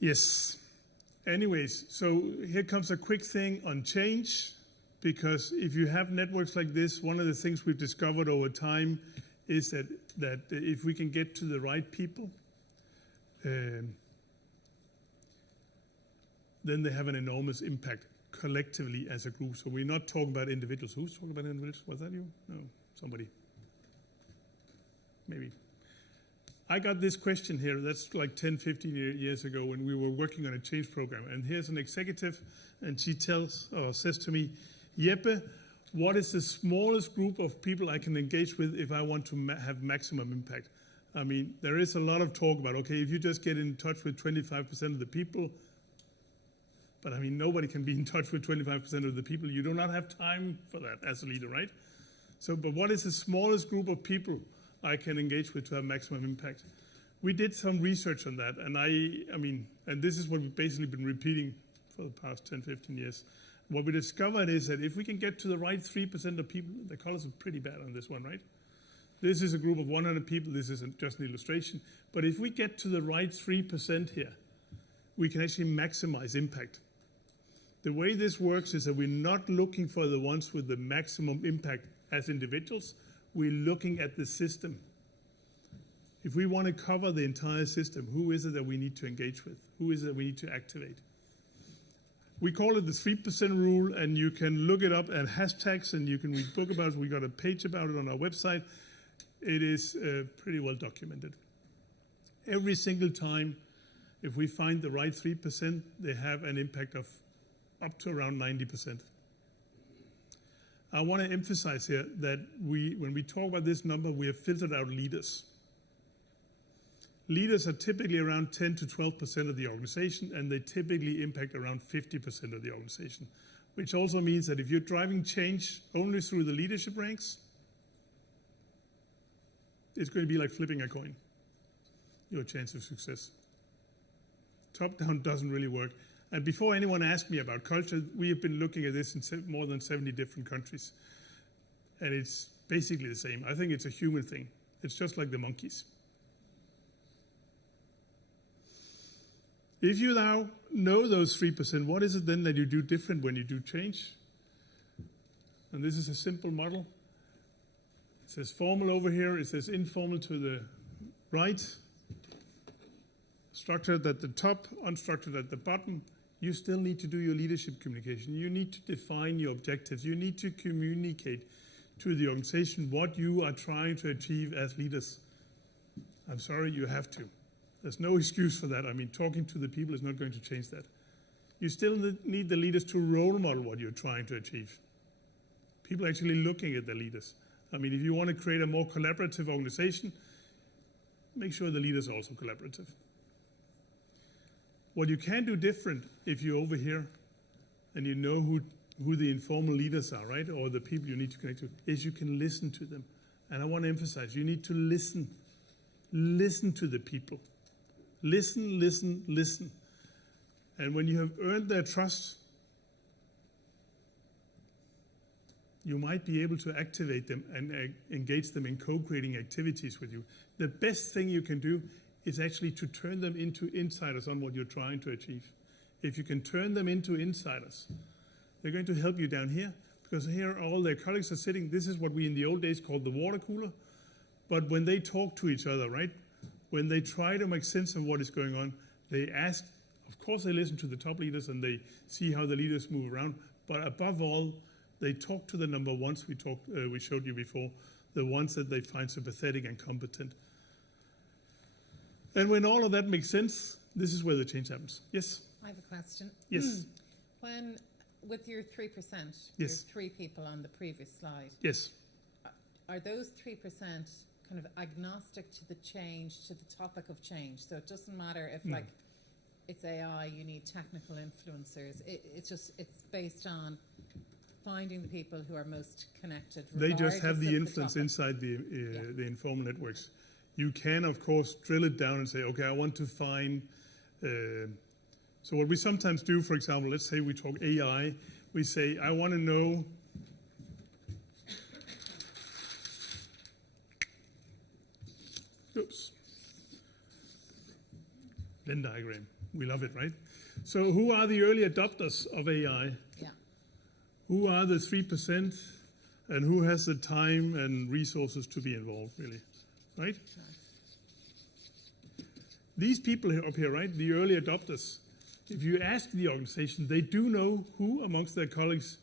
Yes. Anyways, so here comes a quick thing on change, because if you have networks like this, one of the things we've discovered over time is that if we can get to the right people, then they have an enormous impact collectively as a group. So we're not talking about individuals. Who's talking about individuals? Was that you? No, somebody. Maybe. I got this question here, that's like 10, 15 years ago when we were working on a change program. And here's an executive, and she says to me, Jeppe, what is the smallest group of people I can engage with if I want to have maximum impact? I mean, there is a lot of talk about, okay, if you just get in touch with 25% of the people, but I mean, nobody can be in touch with 25% of the people. You do not have time for that as a leader, right? So, but what is the smallest group of people I can engage with to have maximum impact? We did some research on that, and I mean, and this is what we've basically been repeating for the past 10, 15 years. What we discovered is that if we can get to the right 3% of people, the colors are pretty bad on this one, right? This is a group of 100 people, this isn't just an illustration, but if we get to the right 3% here, we can actually maximize impact. The way this works is that we're not looking for the ones with the maximum impact as individuals, we're looking at the system. If we want to cover the entire system, who is it that we need to engage with? Who is it that we need to activate? We call it the 3% rule, and you can look it up at hashtags, and you can read book about it. We got a page about it on our website. It is pretty well documented. Every single time, if we find the right 3%, they have an impact of up to around 90%. I want to emphasize here that when we talk about this number, we have filtered out leaders. Leaders are typically around 10 to 12% of the organization, and they typically impact around 50% of the organization, which also means that if you're driving change only through the leadership ranks, it's going to be like flipping a coin, your chance of success. Top-down doesn't really work. And before anyone asked me about culture, we have been looking at this in more than 70 different countries. And it's basically the same. I think it's a human thing. It's just like the monkeys. If you now know those 3%, what is it then that you do different when you do change? And this is a simple model. It says formal over here. It says informal to the right. structured at the top, unstructured at the bottom, you still need to do your leadership communication. You need to define your objectives. You need to communicate to the organization what you are trying to achieve as leaders. I'm sorry, you have to. There's no excuse for that. I mean, talking to the people is not going to change that. You still need the leaders to role model what you're trying to achieve. People are actually looking at the leaders. I mean, if you want to create a more collaborative organization, make sure the leaders are also collaborative. What you can do different if you're over here and you know who the informal leaders are, right, or the people you need to connect to, is you can listen to them. And I want to emphasize, you need to listen. Listen to the people. Listen, listen, listen. And when you have earned their trust, you might be able to activate them and engage them in co-creating activities with you. The best thing you can do is actually to turn them into insiders on what you're trying to achieve. If you can turn them into insiders, they're going to help you down here, because here all their colleagues are sitting. This is what we in the old days called the water cooler. But when they talk to each other, right, when they try to make sense of what is going on, they ask, of course they listen to the top leaders and they see how the leaders move around, but above all, they talk to the number ones we showed you before, the ones that they find sympathetic and competent. And when all of that makes sense, this is where the change happens. Yes? I have a question. Yes. When, with your 3%, Yes. your 3 people on the previous slide, Yes. are those 3% kind of agnostic to the change, to the topic of change? So it doesn't matter if, like, it's AI, you need technical influencers. It's based on finding the people who are most connected. They just have regardless the of influence topic. inside the informal networks. You can, of course, drill it down and say, okay, I want to find. So what we sometimes do, for example, let's say we talk AI, we say, I want to know. Oops. Venn diagram. We love it, right? So who are the early adopters of AI? Yeah. Who are the 3%, and who has the time and resources to be involved, really, right? These people up here, right, the early adopters, if you ask the organization, they do know who amongst their colleagues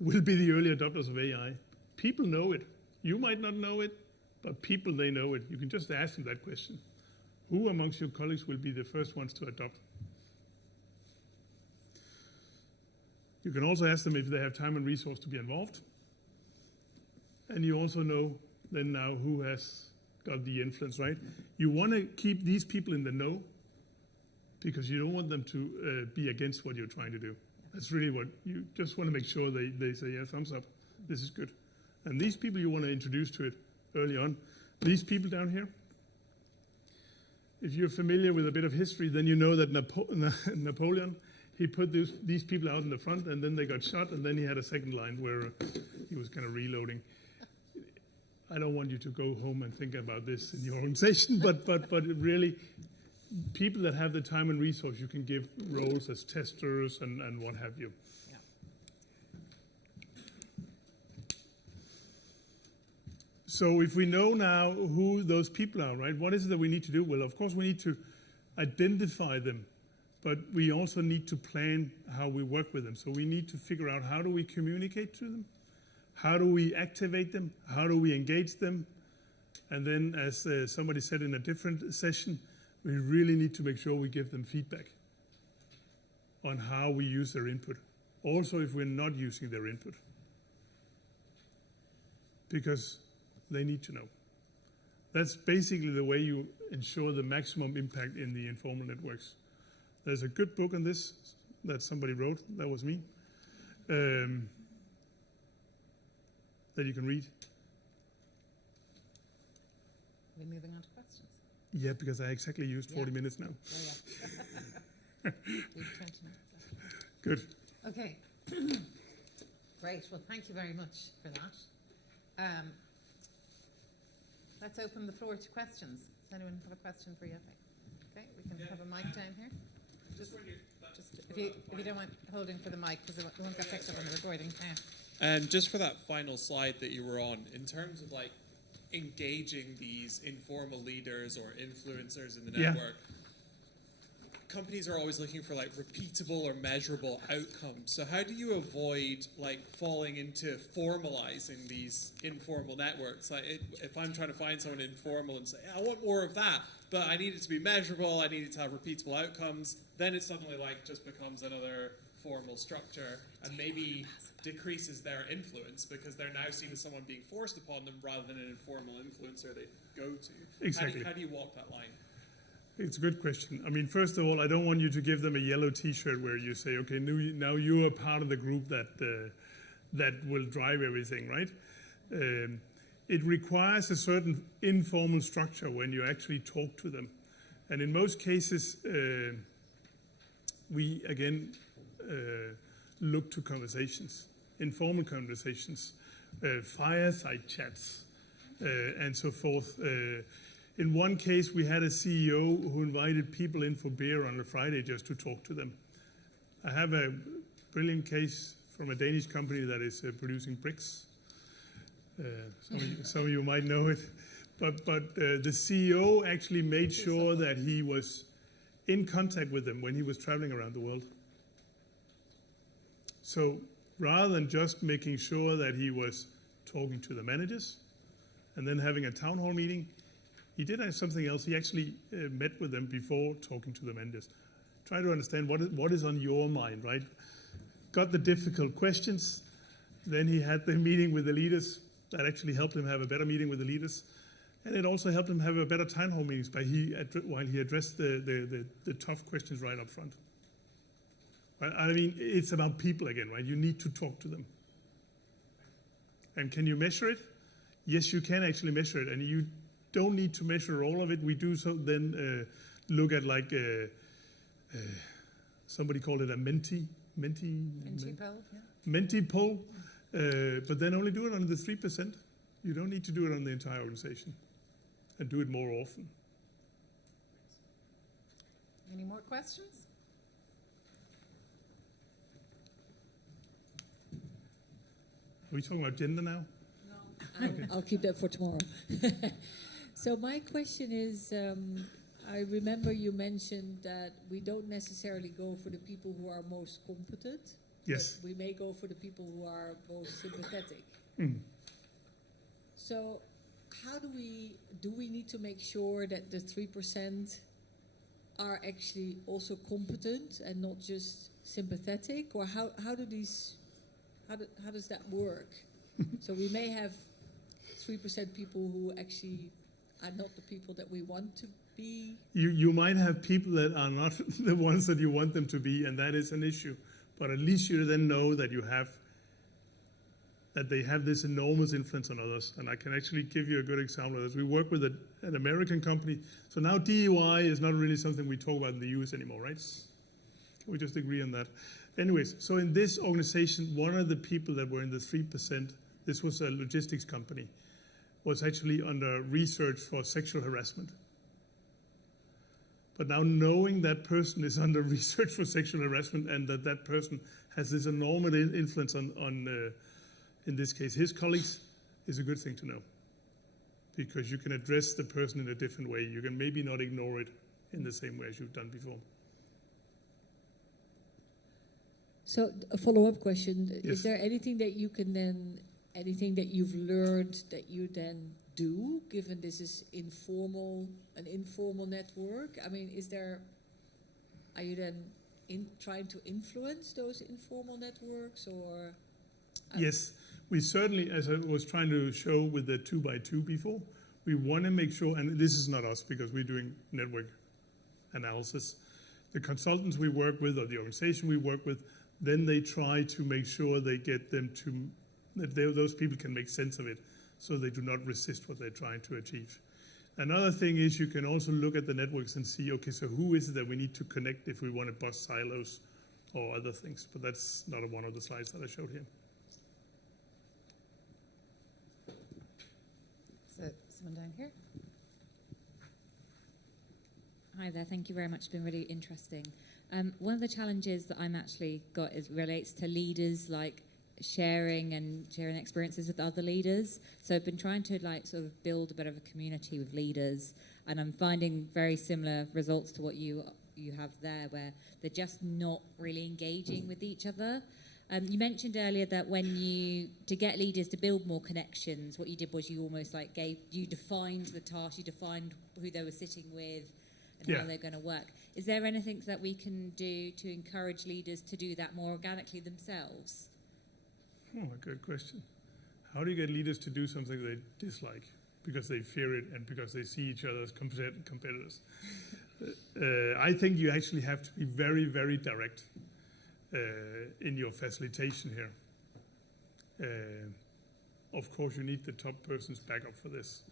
will be the early adopters of AI. People know it. You might not know it, but people, they know it. You can just ask them that question. Who amongst your colleagues will be the first ones to adopt? You can also ask them if they have time and resource to be involved. And you also know then now who has got the influence, right? You want to keep these people in the know because you don't want them to be against what you're trying to do. That's really what you just want to make sure they say, yeah, thumbs up, this is good. And these people you want to introduce to it early on. These people down here, if you're familiar with a bit of history, then you know that Napoleon, he put these people out in the front, and then they got shot, and then he had a second line where he was kind of reloading. I don't want you to go home and think about this in your organization, but really, people that have the time and resource, you can give roles as testers and what have you. Yeah. So if we know now who those people are, right, what is it that we need to do? Well, of course, we need to identify them, but we also need to plan how we work with them. So we need to figure out, how do we communicate to them? How do we activate them? How do we engage them? And then, as somebody said in a different session, we really need to make sure we give them feedback on how we use their input. Also, if we're not using their input. Because they need to know. That's basically the way you ensure the maximum impact in the informal networks. There's a good book on this that somebody wrote, that was me, that you can read. Are we moving on to questions? Yeah, because I exactly used 40 minutes now. Oh, yeah. We've 20 minutes. Good. Okay. Great. Well, thank you very much for that. Let's open the floor to questions. Does anyone have a question for Jeppe? Okay, we can have a mic down here. Just if you don't mind holding for the mic, because it won't get picked up on the recording. Yeah. And just for that final slide that you were on, in terms of like engaging these informal leaders or influencers in the Yeah. network, companies are always looking for like repeatable or measurable outcomes. So how do you avoid like falling into formalizing these informal networks? Like if I'm trying to find someone informal and say, I want more of that, but I need it to be measurable, I need it to have repeatable outcomes, then it suddenly like just becomes another formal structure and maybe decreases their influence because they're now seen as someone being forced upon them rather than an informal influencer they go to. Exactly. How do you walk that line? It's a good question. I mean, first of all, I don't want you to give them a yellow T-shirt where you say, okay, now you are part of the group that will drive everything, right? It requires a certain informal structure when you actually talk to them. And in most cases, we, again, look to conversations, informal conversations, fireside chats, and so forth. In one case, we had a CEO who invited people in for beer on a Friday just to talk to them. I have a brilliant case from a Danish company that is producing bricks. Some of you might know it. But the CEO actually made sure that he was in contact with them when he was traveling around the world. So rather than just making sure that he was talking to the managers and then having a town hall meeting, he did something else. He actually met with them before talking to the managers. Try to understand what is on your mind, right? Got the difficult questions. Then he had the meeting with the leaders. That actually helped him have a better meeting with the leaders. And it also helped him have a better town hall meetings while he addressed the tough questions right up front. Right? I mean, it's about people again, right? You need to talk to them. And can you measure it? Yes, you can actually measure it. And you don't need to measure all of it. We do so then look at like somebody called it a Menti poll, yeah. Menti poll, but then only do it on the 3%. You don't need to do it on the entire organization, and do it more often. Any more questions? Are we talking about gender now? I'll keep that for tomorrow. So my question is, I remember you mentioned that we don't necessarily go for the people who are most competent. Yes. But we may go for the people who are most sympathetic. Mm. So how do we need to make sure that the 3% are actually also competent and not just sympathetic? Or how does that work? So we may have 3% people who actually are not the people that we want to be. You might have people that are not the ones that you want them to be, and that is an issue. But at least you then know that they have this enormous influence on others. And I can actually give you a good example of this. We work with an American company. So now DEI is not really something we talk about in the US anymore, right? Can we just agree on that? Anyways, so in this organization, one of the people that were in the 3%, this was a logistics company, was actually under research for sexual harassment. But now knowing that person is under research for sexual harassment and that person has this enormous influence on in this case, his colleagues, is a good thing to know. Because you can address the person in a different way. You can maybe not ignore it in the same way as you've done before. So a follow-up question, Yes. Is there anything that you can then, anything that you've learned that you then do, given this is an informal network? I mean, are you then trying to influence those informal networks, or? Yes, we certainly, as I was trying to show with the 2x2 before, we want to make sure, and this is not us because we're doing network analysis, the consultants we work with or the organization we work with, then they try to make sure they get them to, that those people can make sense of it so they do not resist what they're trying to achieve. Another thing is you can also look at the networks and see, okay, so who is it that we need to connect if we want to bust silos or other things, but that's not one of the slides that I showed here. So, someone down here. Hi there, thank you very much. It's been really interesting. One of the challenges that I'm actually got relates to leaders like sharing experiences with other leaders. So I've been trying to like sort of build a bit of a community with leaders, and I'm finding very similar results to what you have there, where they're just not really engaging with each other. You mentioned earlier that to get leaders to build more connections, what you did was you almost like you defined the task, you defined who they were sitting with and how they're going to work. Is there anything that we can do to encourage leaders to do that more organically themselves? Oh, a good question. How do you get leaders to do something they dislike because they fear it and because they see each other as competitors? I think you actually have to be very, very direct in your facilitation here. Of course, you need the top person's backup for this.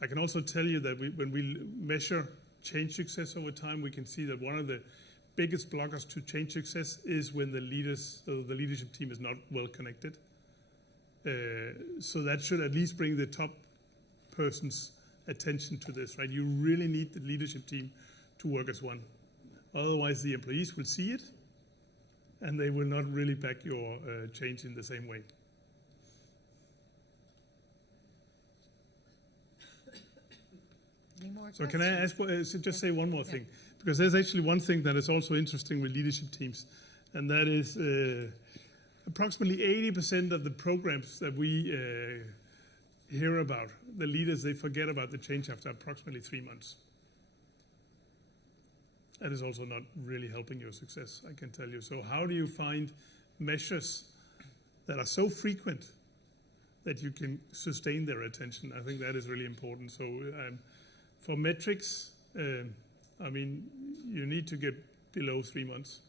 I can also tell you that when we measure change success over time, we can see that one of the biggest blockers to change success is when the leadership team is not well connected. So that should at least bring the top person's attention to this, right? You really need the leadership team to work as one. Otherwise, the employees will see it, and they will not really back your change in the same way. Any more So questions? can I ask, just say one more thing? Because there's actually one thing that is also interesting with leadership teams, and that is approximately 80% of the programs that we hear about, the leaders, they forget about the change after approximately 3 months. That is also not really helping your success, I can tell you. So how do you find measures that are so frequent that you can sustain their attention? I think that is really important. So for metrics, I mean, you need to get below 3 months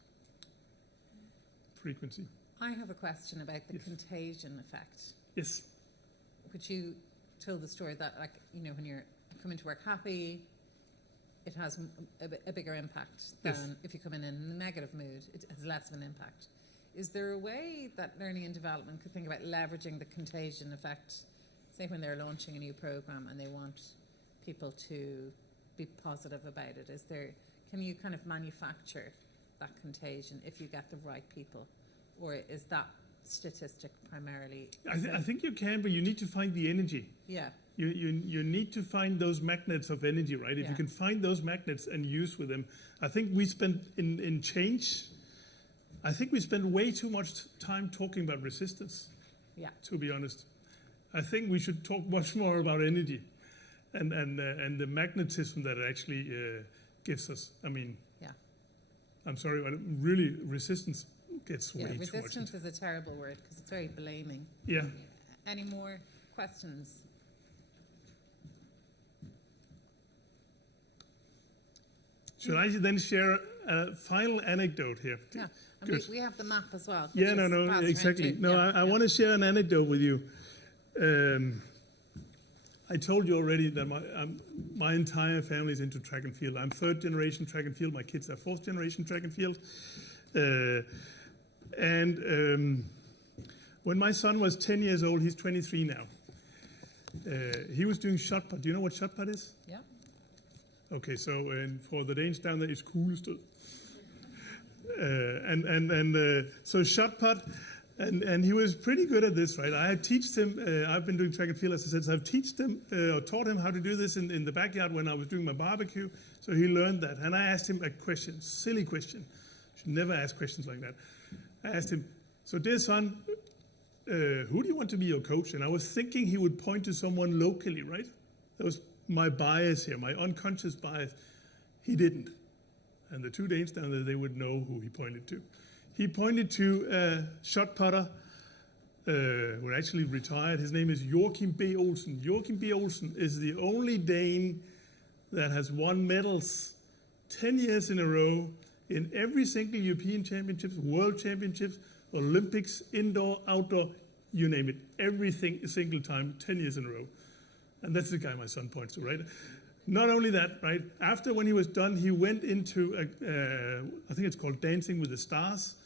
frequency. I have a question about the contagion effect. Yes. Which you told the story that, like, you know, when you're coming to work happy, it has a bigger impact than if you come in a negative mood. It has less of an impact. Is there a way that learning and development could think about leveraging the contagion effect, say when they're launching a new program and they want people to be positive about it? Can you kind of manufacture that contagion if you get the right people? Or is that statistic primarily? I think you can, but you need to find the energy. Yeah. You need to find those magnets of energy, right? If you can find those magnets and use with them. I think we spend in change, I think we spend way too much time talking about resistance, to be honest. I think we should talk much more about energy and the magnetism that it actually gives us. I mean, I'm sorry, but really resistance gets way too much. Resistance is a terrible word because it's very blaming. Yeah. Any more questions? Should I then share a final anecdote here? Yeah, and we have the map as well. Yeah, no, exactly. No, I want to share an anecdote with you. I told you already that my entire family is into track and field. I'm 3rd generation track and field. My kids are 4th generation track and field. When my son was 10 years old, he's 23 now. He was doing shot put. Do you know what shot put is? Yeah. Okay, so for the Danes down there, it's kuglestød. So shot put, and he was pretty good at this, right? I taught him. I've been doing track and field, as I said, so I've taught him how to do this in the backyard when I was doing my barbecue. So he learned that, and I asked him a question, silly question. Should never ask questions like that. I asked him, so dear son, who do you want to be your coach? And I was thinking he would point to someone locally, right? That was my bias here, my unconscious bias. He didn't. And the 2 Danes down there, they would know who he pointed to. He pointed to a shot putter who actually retired. His name is Joachim B. Olsen. Joachim B. Olsen is the only Dane that has won medals 10 years in a row in every single European Championships, World Championships, Olympics, indoor, outdoor, you name it. Every single time, 10 years in a row. And that's the guy my son points to, right? Not only that, right? After when he was done, he went into, I think it's called Dancing with the Stars,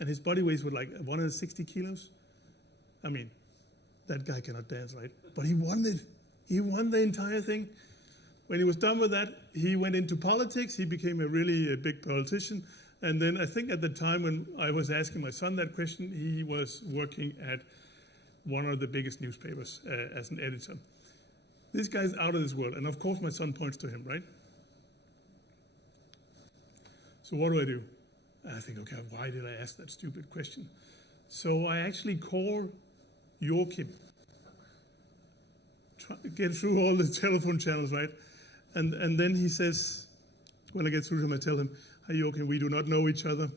and his body weight was like 160 kilos. I mean, that guy cannot dance, right? But he won it. He won the entire thing. When he was done with that, he went into politics. He became a really big politician. And then I think at the time when I was asking my son that question, he was working at one of the biggest newspapers as an editor. This guy's out of this world. And of course, my son points to him, right? So what do? I think, okay, why did I ask that stupid question? So I actually call Joachim, try to get through all the telephone channels, right? And then he says, when I get through to him, I tell him, "Hi Joachim, we do not know each other."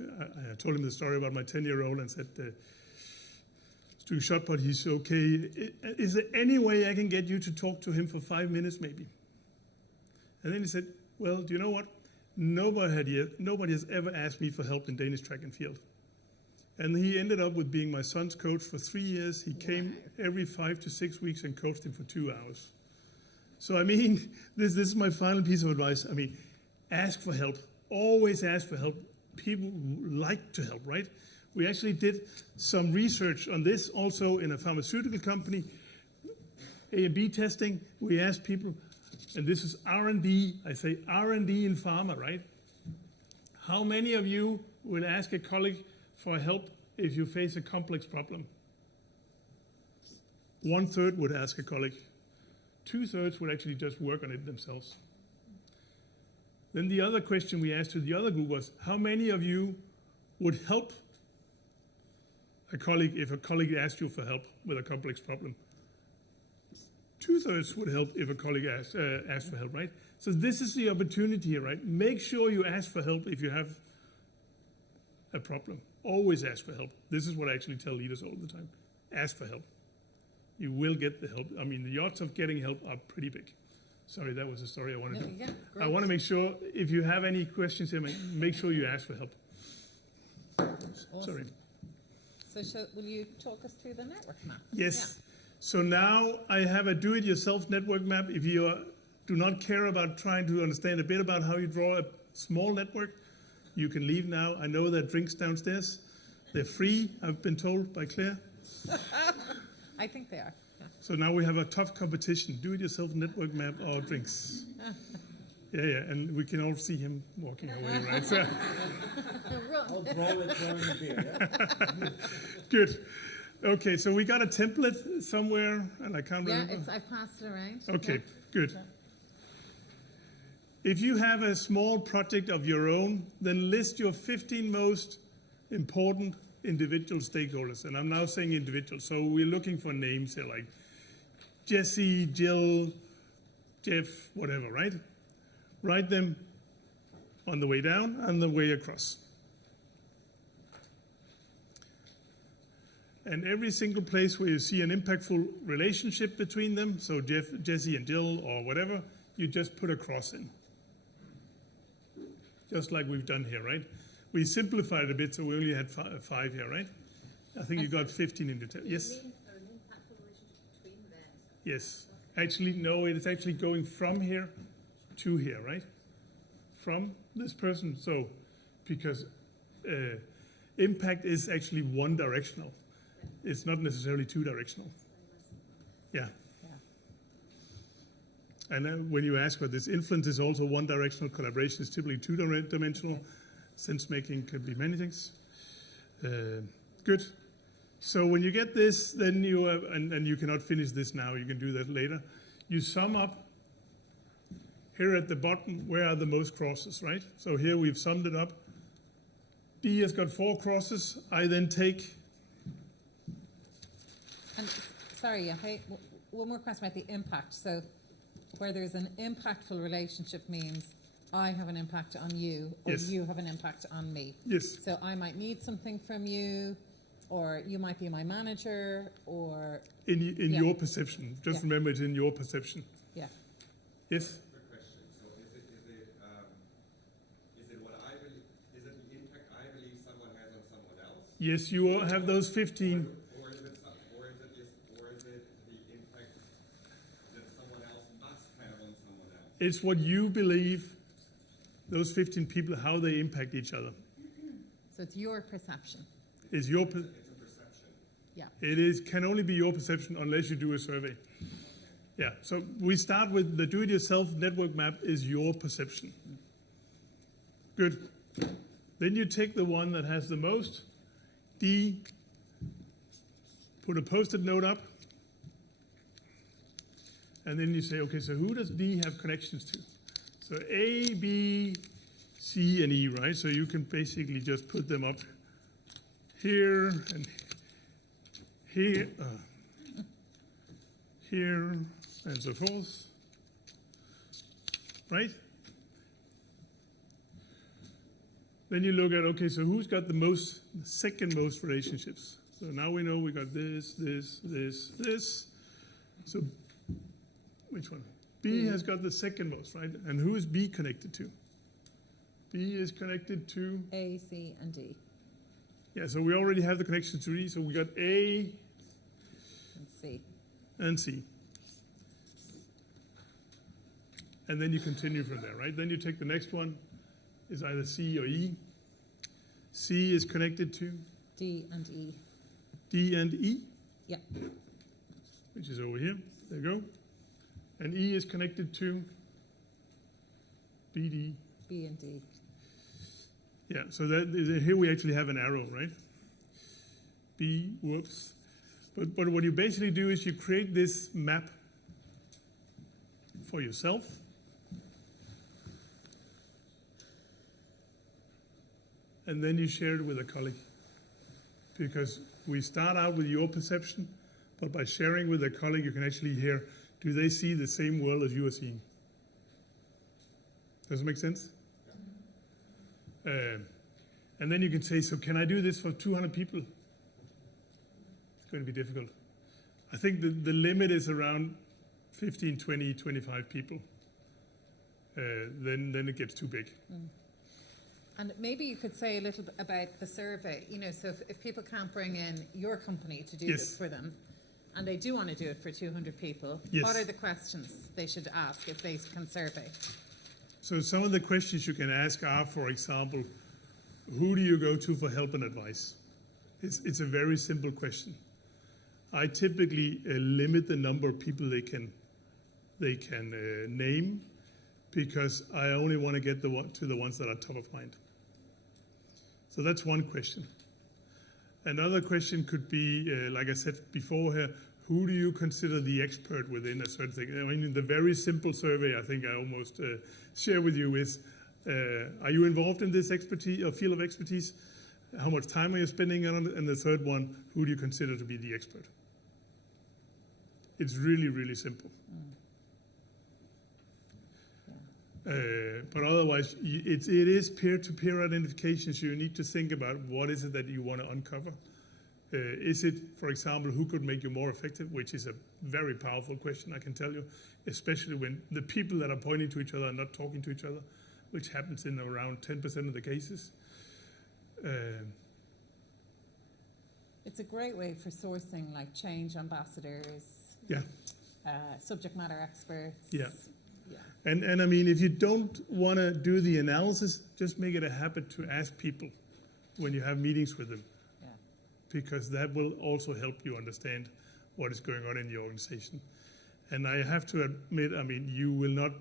I told him the story about my 10-year-old and said, he's doing shot put, he's okay. Is there any way I can get you to talk to him for 5 minutes maybe? And then he said, "Well, do you know what? Nobody has ever asked me for help in Danish track and field." And he ended up with being my son's coach for 3 years. He came every 5 to 6 weeks and coached him for 2 hours. So I mean, this is my final piece of advice. I mean, ask for help. Always ask for help. People like to help, right? We actually did some research on this also in a pharmaceutical company, A/B testing. We asked people, and this is R&D, I say R&D in pharma, right? How many of you will ask a colleague for help if you face a complex problem? 1/3 would ask a colleague. 2/3 would actually just work on it themselves. Then the other question we asked to the other group was, how many of you would help a colleague if a colleague asked you for help with a complex problem? 2/3 would help if a colleague asked for help, right? So this is the opportunity here, right? Make sure you ask for help if you have a problem. Always ask for help. This is what I actually tell leaders all the time. Ask for help. You will get the help. I mean, the odds of getting help are pretty big. Sorry, that was a story I wanted to. Yeah, I want to make sure if you have any questions here, make sure you ask for help. Awesome. Sorry. So will you talk us through the network map? Yes. So now I have a do-it-yourself network map. If you do not care about trying to understand a bit about how you draw a small network, you can leave now. I know there are drinks downstairs. They're free, I've been told by Claire. I think they are. So now we have a tough competition. Do-it-yourself network map or drinks. Yeah, and we can all see him walking away, right? So, I'll draw it during the beer, yeah? good. Okay, so we got a template somewhere, and I can't Yeah, remember. I've passed it around. Okay, Yeah. good. If you have a small project of your own, then list your 15 most important individual stakeholders. And I'm now saying individual, so we're looking for names here like Jesse, Jill, Jeff, whatever, right? Write them on the way down and the way across. And every single place where you see an impactful relationship between them, so Jesse and Jill or whatever, you just put a cross in. Just like we've done here, right? We simplified it a bit, so we only had 5 here, right? I think you got 15 in the yes? An impactful relationship between them. Yes. Actually, no, it is actually going from here to here, right? From this person, so, because impact is actually one directional. It's not necessarily two directional. Yeah. And when you ask what this influence is also one directional, collaboration is typically two dimensional. Sense making could be many things. Good. So when you get this, then you have, and you cannot finish this now, you can do that later. You sum up here at the bottom, where are the most crosses, right? So here we've summed it up. D has got 4 crosses. I then take. And sorry, one more question about the impact. So where there's an impactful relationship means I have an impact on you, or Yes. you have an impact on me. Yes. So I might need something from you, or you might be my manager, or In Yeah. your perception. Just Yeah. remember it's in your perception. yeah. Yes? Quick question. So is it what I believe, is it the impact I believe someone has on someone else? Yes, you all have those 15. Or is it the impact that someone else must have on someone else? It's what you believe, those 15 people, how they impact each other. So it's your perception. Is your It's a perception. Yeah. It can only be your perception unless you do a survey. Yeah, so we start with the do-it-yourself network map is your perception. Good. Then you take the one that has the most, D, put a post-it note up, and then you say, okay, so who does D have connections to? So A, B, C, and E, right? So you can basically just put them up here and here, here, and so forth, right? Then you look at, okay, so who's got the second most relationships? So now we know we got this, this, this, this. So which one? B has got the second most, right? And who is B connected to? B is connected to, A, C, and D. yeah, so we already have the connection to D. So we got A And C. and C. And then you continue from there, right? Then you take the next one, is either C or E. C is connected to D and E. D and E, Yeah. which is over here. There you go. And E is connected to BD. B and D. Yeah, so here we actually have an arrow, right? B, whoops. But what you basically do is you create this map for yourself. And then you share it with a colleague. Because we start out with your perception, but by sharing with a colleague, you can actually hear, do they see the same world as you are seeing? Does it make sense? And then you can say, so can I do this for 200 people? It's going to be difficult. I think the limit is around 15, 20, 25 people. Then it gets too big. And maybe you could say a little bit about the survey. You know, so if people can't bring in your company to do Yes. this for them, and they do want to do it for 200 people, Yes. what are the questions they should ask if they can survey? So some of the questions you can ask are, for example, who do you go to for help and advice? It's a very simple question. I typically limit the number of people they can name, because I only want to get to the ones that are top of mind. So that's one question. Another question could be, like I said before here, who do you consider the expert within a certain thing? I mean, the very simple survey I think I almost share with you is, are you involved in this expertise or field of expertise? How much time are you spending on it? And the third one, who do you consider to be the expert? It's really, really simple. But otherwise, it is peer-to-peer identification, so you need to think about what is it that you want to uncover. Is it, for example, who could make you more effective, which is a very powerful question, I can tell you, especially when the people that are pointing to each other are not talking to each other, which happens in around 10% of the cases. It's a great way for sourcing like change ambassadors, Yeah. subject matter experts. Yeah. Yeah. And I mean, if you don't want to do the analysis, just make it a habit to ask people when you have meetings with them, Yeah. because that will also help you understand what is going on in the organization. And I have to admit, I mean, you will not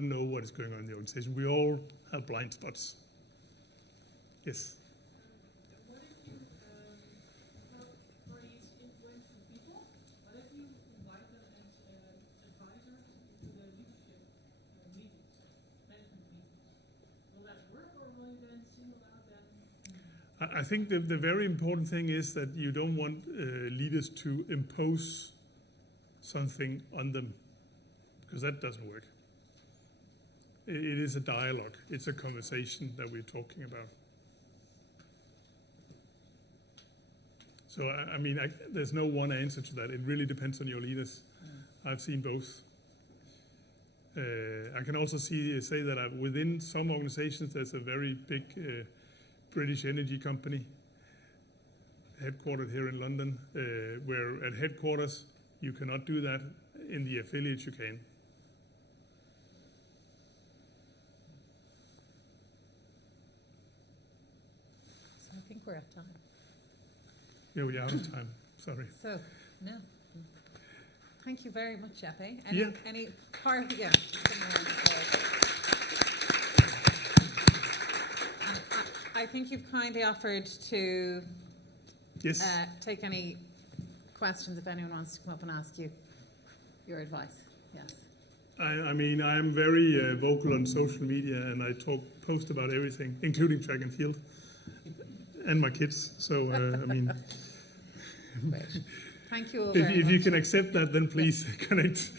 know what is going on in the organization. We all have blind spots. Yes. What if you already influence the people? What if you invite them as advisors to the leadership meetings, management meetings? Will that work, or will you then single out them? I think the very important thing is that you don't want leaders to impose something on them, because that doesn't work. It is a dialogue. It's a conversation that we're talking about. So, I mean, there's no one answer to that. It really depends on your leaders. I've seen both. I can also say that within some organizations, there's a very big British energy company headquartered here in London, where at headquarters, you cannot do that. In the affiliates, you can. So I think we're at time. Yeah, we're out of time. Sorry. So, no. Thank you very much, Jeppe. Yeah. Any part? Yeah. Give me a round of applause. I think you've kindly offered to Yes. take any questions if anyone wants to come up and ask you your advice. Yes. I mean, I am very vocal on social media, and I post about everything, including track and field, and my kids. So, I mean, Great. Thank you all if very you much. can accept that, then please connect.